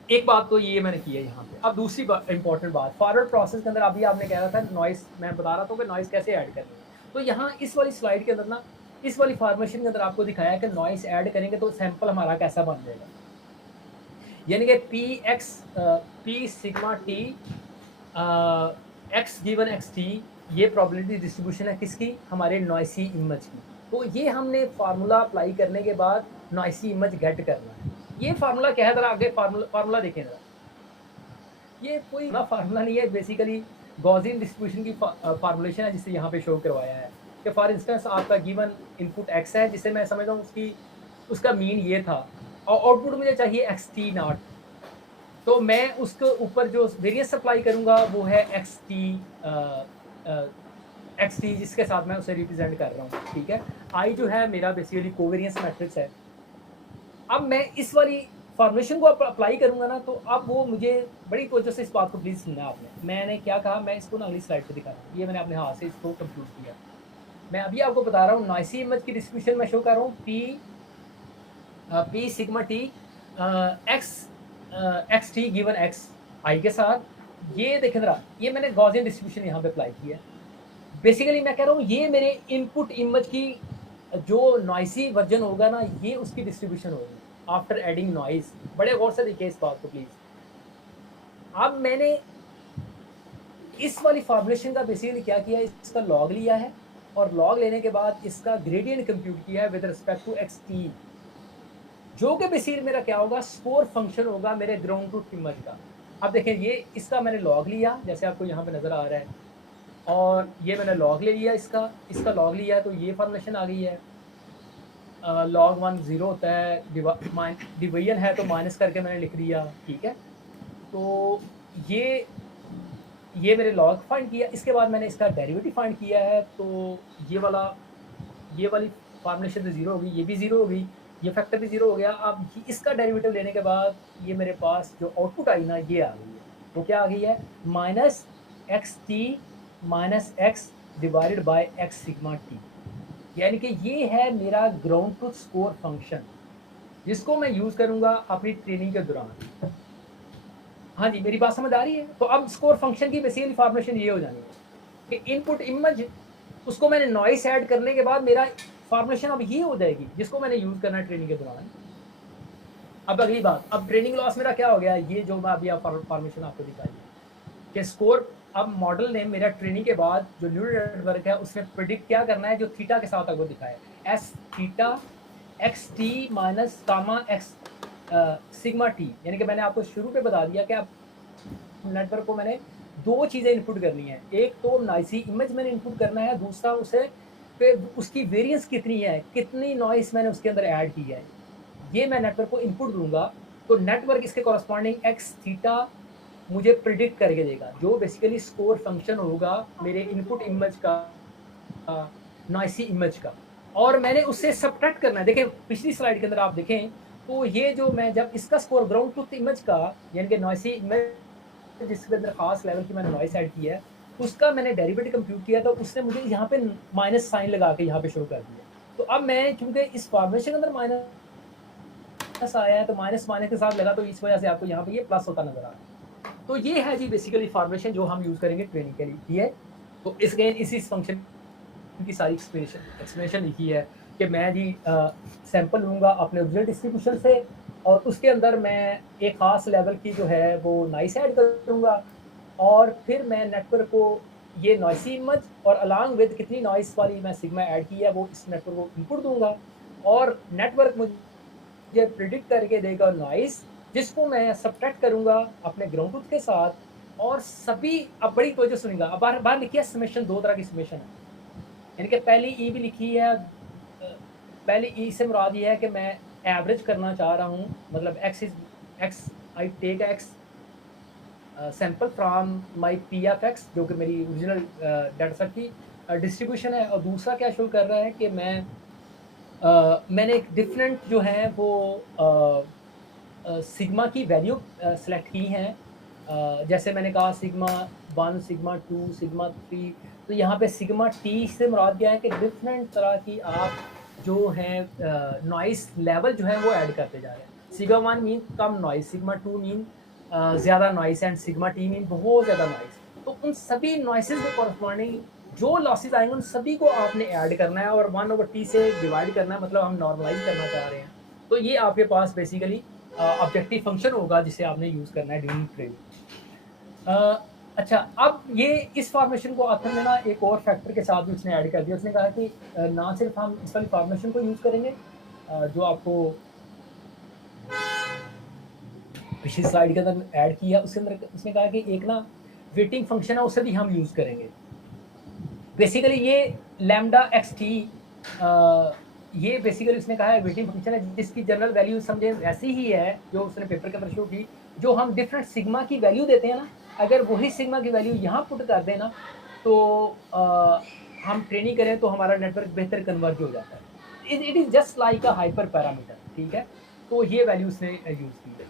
एक बात तो ये मैंने की है यहाँ पे, अब दूसरी इंपॉर्टेंट बात, फॉरवर्ड प्रोसेस के अंदर अभी आपने कह रहा था नॉइस, मैं बता रहा था कि नॉइस कैसे ऐड करनी है। तो यहाँ इस वाली स्लाइड के अंदर ना, इस वाली फॉर्मेशन के अंदर आपको दिखाया है कि नॉइस ऐड करेंगे तो सैंपल हमारा कैसा बन जाएगा, यानी कि P sigma T x given x T, ये प्रोबेबिलिटी डिस्ट्रीब्यूशन है किसकी, हमारे नॉइसी इमेज की। तो ये हमने फार्मूला अप्लाई करने के बाद नॉइसी इमेज गेट करना है। ये फार्मूला क्या है, जरा आगे फार्मूला देखें जरा, ये कोई ना फार्मूला नहीं है, बेसिकली गॉसियन डिस्ट्रीब्यूशन की फार्मूलेशन है जिसे यहाँ पे शो करवाया है कि फॉर इंस्टेंस आपका गिवन इनपुट एक्स है, जिसे मैं समझता हूँ उसका मीन ये था और आउटपुट मुझे चाहिए एक्स टी नॉट, तो मैं उसके ऊपर जो वेरिएंस अप्लाई करूँगा वो है एक्स टी जिसके साथ मैं उसे रिप्रेजेंट कर रहा हूँ, ठीक है। आई जो है मेरा बेसिकली कोवेरियंस मैट्रिक्स है। अब मैं इस वाली फॉर्मेशन को अप्लाई करूँगा ना, तो अब वो मुझे बड़ी तवज्जो से इस बात को प्लीज़ सुनना आपने, मैंने क्या कहा, मैं इसको ना अगली स्लाइड पे दिखा रहा हूँ, ये मैंने अपने हाथ से इसको कंप्यूट किया। मैं अभी आपको बता रहा हूँ नॉइसी इमेज की डिस्ट्रीब्यूशन में शो कर रहा हूँ P sigma T X T given X I के साथ। ये देखें जरा, ये मैंने गॉसियन डिस्ट्रीब्यूशन यहाँ पे अप्लाई किया है। बेसिकली मैं कह रहा हूँ ये मेरे इनपुट इमेज की जो नॉइसी वर्जन होगा ना, ये उसकी डिस्ट्रीब्यूशन होगी आफ्टर एडिंग नॉइस। बड़े गौर से देखिए इस बात को प्लीज़। अब मैंने इस वाली फॉर्मुलेशन का बेसिकली क्या किया है, इसका लॉग लिया है और लॉग लेने के बाद इसका ग्रेडियंट कंप्यूट किया है with respect to X T, जो कि बेसिकली मेरा क्या होगा, स्कोर फंक्शन होगा मेरे ग्राउंड ट्रूथ इमेज का। अब देखें ये इसका मैंने लॉग लिया जैसे आपको यहाँ पे नज़र आ रहा है, और ये मैंने लॉग ले लिया, इसका लॉग लिया, तो ये फॉर्मेशन आ गई है। लॉग 1 0 होता है, डिवीजन है तो माइनस करके मैंने लिख दिया, ठीक है। तो ये मेरे लॉग फाइंड किया, इसके बाद मैंने इसका डेरिवेटिव फाइंड किया है, तो ये वाली फॉर्मुलेशन तो ज़ीरो होगी, ये भी ज़ीरो होगी, ये फैक्टर भी ज़ीरो हो गया। अब इसका डेरिवेटिव लेने के बाद ये मेरे पास जो आउटपुट आई ना, ये आ गई है, वो क्या आ गई है, minus x T minus x divided by x sigma T, यानी कि ये है मेरा ग्राउंड ट्रूथ स्कोर फंक्शन, जिसको मैं यूज़ करूँगा अपनी ट्रेनिंग के दौरान। हाँ जी, मेरी बात समझ आ रही है। तो अब स्कोर फंक्शन की बेसिकली फॉर्मुलेशन ये हो जानी है कि इनपुट इमेज, उसको मैंने नॉइस ऐड करने के बाद मेरा फॉर्मुलेशन अब ये हो जाएगी, जिसको मैंने यूज़ करना है ट्रेनिंग के दौरान। अब अगली बात, अब ट्रेनिंग लॉस मेरा क्या हो गया, ये जो मैं अभी फॉर्मुलेशन आपको दिखाई कि स्कोर, अब मॉडल ने मेरा ट्रेनिंग के बाद जो न्यूरल नेटवर्क है उसने प्रिडिक्ट क्या करना है, जो थीटा के साथ आपको दिखाया है, S theta x T minus gamma x sigma T, यानी कि मैंने आपको शुरू पे बता दिया कि अब नेटवर्क को मैंने दो चीज़ें इनपुट करनी है, एक तो नॉइसी इमेज मैंने इनपुट करना है, दूसरा उसे फिर उसकी वेरिएंस कितनी है, कितनी नॉइस मैंने उसके अंदर ऐड की है, ये मैं नेटवर्क को इनपुट दूंगा। तो नेटवर्क इसके कॉरस्पॉन्डिंग एक्स थीटा मुझे प्रिडिक्ट करके देगा, जो बेसिकली स्कोर फंक्शन होगा मेरे इनपुट इमेज का, नॉइसी इमेज का, और मैंने उससे सब्ट्रैक्ट करना है। देखें पिछली स्लाइड के अंदर आप देखें तो ये जो मैं जब इसका स्कोर ग्राउंड ट्रूथ इमेज का, यानी कि नॉइसी इमेज जिसके अंदर खास लेवल की मैंने नॉइस ऐड की है, उसका मैंने डेरिवेटिव कंप्यूट किया, तो उसने मुझे यहाँ पे माइनस साइन लगा के यहाँ पे शो कर दिया। तो अब मैं चूंकि इस फॉर्मेशन के अंदर माइनस आया है, तो माइनस माइनस के साथ लगा, तो इस वजह से आपको यहाँ पे ये प्लस होता नजर आ रहा है। तो ये है जी बेसिकली फॉर्मेशन जो हम यूज़ करेंगे ट्रेनिंग के लिए। तो इसी फंक्शन की सारी एक्सप्लेनेशन लिखी है कि मैं जी सैंपल लूँगा अपने ओरिजिनल डिस्ट्रीब्यूशन से, और उसके अंदर मैं एक ख़ास लेवल की जो है वो नॉइस ऐड करूँगा, और फिर मैं नेटवर्क को ये नॉइसी इमेज और अलॉन्ग विद कितनी नॉइस वाली मैं सिग्मा ऐड की है वो इस नेटवर्क को इनपुट दूंगा, और नेटवर्क मुझे प्रिडिक्ट करके देगा नॉइस, जिसको मैं सब्ट्रैक्ट करूँगा अपने ग्राउंड ट्रूथ के साथ। और सभी, अब बड़ी तवज्जो सुनिएगा, अब बाहर लिखी है समेशन, दो तरह की समेशन है, यानी कि पहली ई भी लिखी है, पहली ई से मुराद ये है कि मैं एवरेज करना चाह रहा हूँ, मतलब X I take X sample from my P F X, जो कि मेरी ओरिजिनल डाटा सेट की डिस्ट्रीब्यूशन है। और दूसरा क्या शो कर रहा है कि मैंने एक डिफरेंट जो है वो सिग्मा की वैल्यू सेलेक्ट की हैं, जैसे मैंने कहा सिग्मा 1 सिग्मा 2 सिग्मा 3, तो यहाँ पे सिग्मा टी से मुराद क्या है कि डिफरेंट तरह की आप जो हैं नॉइस लेवल जो है वो ऐड करते जा रहे हैं। सिग्मा 1 मीन कम नॉइस, सिग्मा 2 मीन ज़्यादा noise, and sigma T mean बहुत ज़्यादा नॉइस। तो उन सभी नॉइसेस के कॉरस्पॉन्डिंग जो लॉसेस आएंगे उन सभी को आपने ऐड करना है और 1/t से डिवाइड करना है, मतलब हम नॉर्मलाइज करना चाह रहे हैं। तो ये आपके पास बेसिकली ऑब्जेक्टिव फंक्शन होगा जिसे आपने यूज़ करना है ड्यूरिंग ट्रेनिंग। अच्छा, अब ये इस फॉर्मेशन को आखिर में ना एक और फैक्टर के साथ भी उसने ऐड कर दिया। उसने कहा कि ना सिर्फ हम इस वाली फॉर्मेशन को यूज़ करेंगे जो आपको पिछली स्लाइड के अंदर ऐड किया, उसके अंदर उसने कहा कि एक ना वेटिंग फंक्शन है उसे भी हम यूज़ करेंगे। बेसिकली ये लैम्डा एक्स टी, ये बेसिकली उसने कहा है वेटिंग फंक्शन है जिसकी जनरल वैल्यू समझे ऐसी ही है जो उसने पेपर के अंदर शो की, जो हम डिफरेंट सिग्मा की वैल्यू देते हैं ना, अगर वही सिग्मा की वैल्यू यहाँ पुट कर दें ना तो हम ट्रेनिंग करें तो हमारा नेटवर्क बेहतर कन्वर्ज हो जाता है। It is just like a hyper parameter, ठीक है। तो ये वैल्यू उसने यूज़ की है।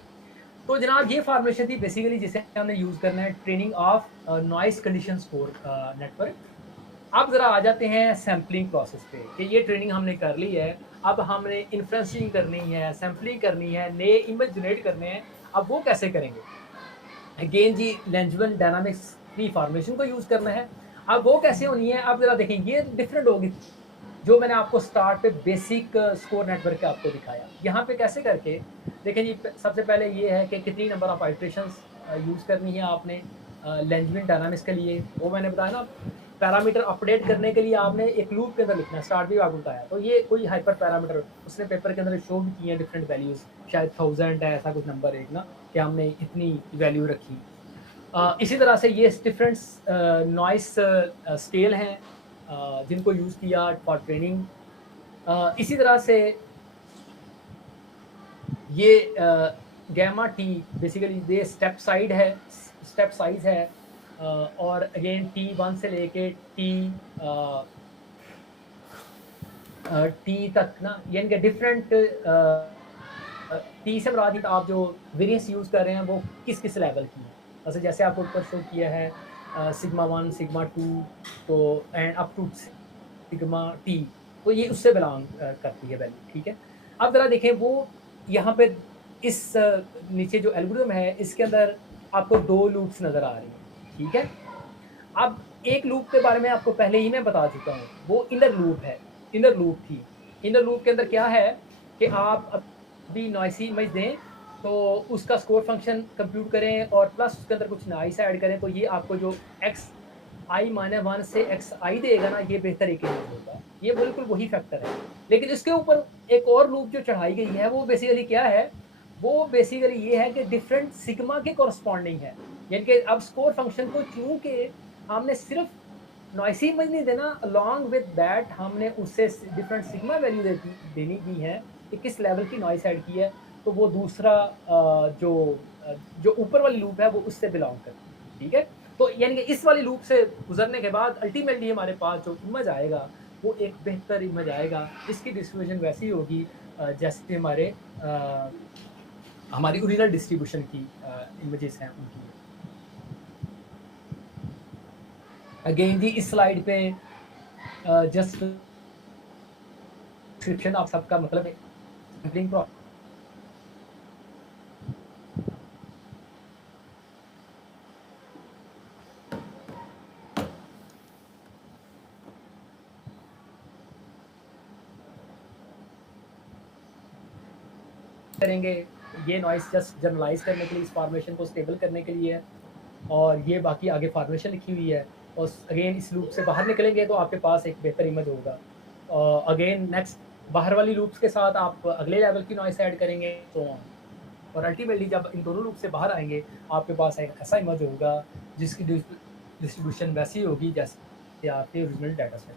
तो जनाब ये फार्मेशन थी बेसिकली जिसे हमने यूज़ करना है training of noise condition score network. अब ज़रा आ जाते हैं सैम्पलिंग प्रोसेस पे कि ये ट्रेनिंग हमने कर ली है, अब हमने इन्फ्रेंसिंग करनी है, सैम्पलिंग करनी है, नए इमेज जनरेट करने हैं। अब वो कैसे करेंगे? अगेन जी लैंजमैन डायनामिक्स की फॉर्मेशन को यूज़ करना है। अब वो कैसे होनी है, अब ज़रा देखें, ये डिफरेंट होगी जो मैंने आपको स्टार्ट पे बेसिक स्कोर नेटवर्क का आपको दिखाया। यहाँ पे कैसे करके देखें जी, सबसे पहले ये है कि कितनी नंबर ऑफ आइट्रेशंस यूज़ करनी है आपने लैंजमैन डायनामिक्स के लिए, वो मैंने बताया ना पैरामीटर अपडेट करने के लिए आपने एक लूप के अंदर लिखना है, स्टार्ट भी आपको बताया। तो ये कोई हाइपर पैरामीटर उसने पेपर के अंदर शो भी किए हैं, डिफरेंट वैल्यूज़, शायद 1000 है ऐसा कुछ नंबर एक ना, कि हमने इतनी वैल्यू रखी। इसी तरह से ये डिफरेंट नॉइस स्केल हैं जिनको यूज़ किया फॉर ट्रेनिंग। इसी तरह से ये गैमा टी बेसिकली ये स्टेप साइड है, स्टेप साइज है, और अगेन T1 से लेके टी तक ना, यानी कि डिफरेंट टी से मुराद आप जो वेरिएंस यूज़ कर रहे हैं वो किस किस लेवल की है। वैसे जैसे आपको ऊपर शो किया है सिग्मा 1 सिग्मा 2 तो end up to sigma T, तो ये उससे बिलोंग करती है वैल्यू, ठीक है। अब ज़रा देखें वो यहाँ पे इस नीचे जो एल्गोरिथम है इसके अंदर आपको 2 लूप्स नज़र आ रही हैं, ठीक है। अब एक लूप के बारे में आपको पहले ही मैं बता चुका हूँ, वो इनर लूप है, इनर लूप थी। इनर लूप के अंदर क्या है कि आप अभी नॉइसी इमेज दें तो उसका स्कोर फंक्शन कंप्यूट करें और प्लस उसके अंदर कुछ नॉइस ऐड करें, तो ये आपको जो xi-1 से xi देगा ना, ये बेहतर एक इमेज होगा। ये बिल्कुल वही फैक्टर है। लेकिन इसके ऊपर एक और लूप जो चढ़ाई गई है वो बेसिकली क्या है, वो बेसिकली ये है कि डिफरेंट सिग्मा के कॉरस्पॉन्डिंग है। यानी कि अब स्कोर फंक्शन को चूँ के हमने सिर्फ नॉइसी इमेज नहीं देना, अलॉन्ग विद दैट हमने उससे डिफरेंट सिग्मा वैल्यू देनी भी है कि किस लेवल की नॉइस ऐड की है, तो वो दूसरा जो ऊपर वाली लूप है वो उससे बिलोंग करती है, ठीक है। तो यानी कि इस वाली लूप से गुजरने के बाद अल्टीमेटली हमारे पास जो इमेज आएगा वो एक बेहतर इमेज आएगा। इसकी डिस्ट्रीब्यूशन वैसी होगी जैसे हमारी ओरिजिनल डिस्ट्रीब्यूशन की इमेजेस हैं उनकी। अगेन जी इस स्लाइड पे जस्ट डिस्क्रिप्शन आप सबका मतलब है सैम्पलिंग प्रोसेस करेंगे। ये नॉइस जस्ट जनरलाइज करने के लिए, इस फॉर्मेशन को स्टेबल करने के लिए है, और ये बाकी आगे फॉर्मेशन लिखी हुई है। और अगेन इस लूप से बाहर निकलेंगे तो आपके पास एक बेहतर इमेज होगा। अगेन नेक्स्ट बाहर वाली लूप्स के साथ आप अगले लेवल की नॉइस ऐड करेंगे तो और अल्टीमेटली जब इन दोनों लूप से बाहर आएंगे आपके पास एक ऐसा इमेज होगा जिसकी डिस्ट्रीब्यूशन वैसी होगी जैसे आपके ओरिजिनल डाटा सेट।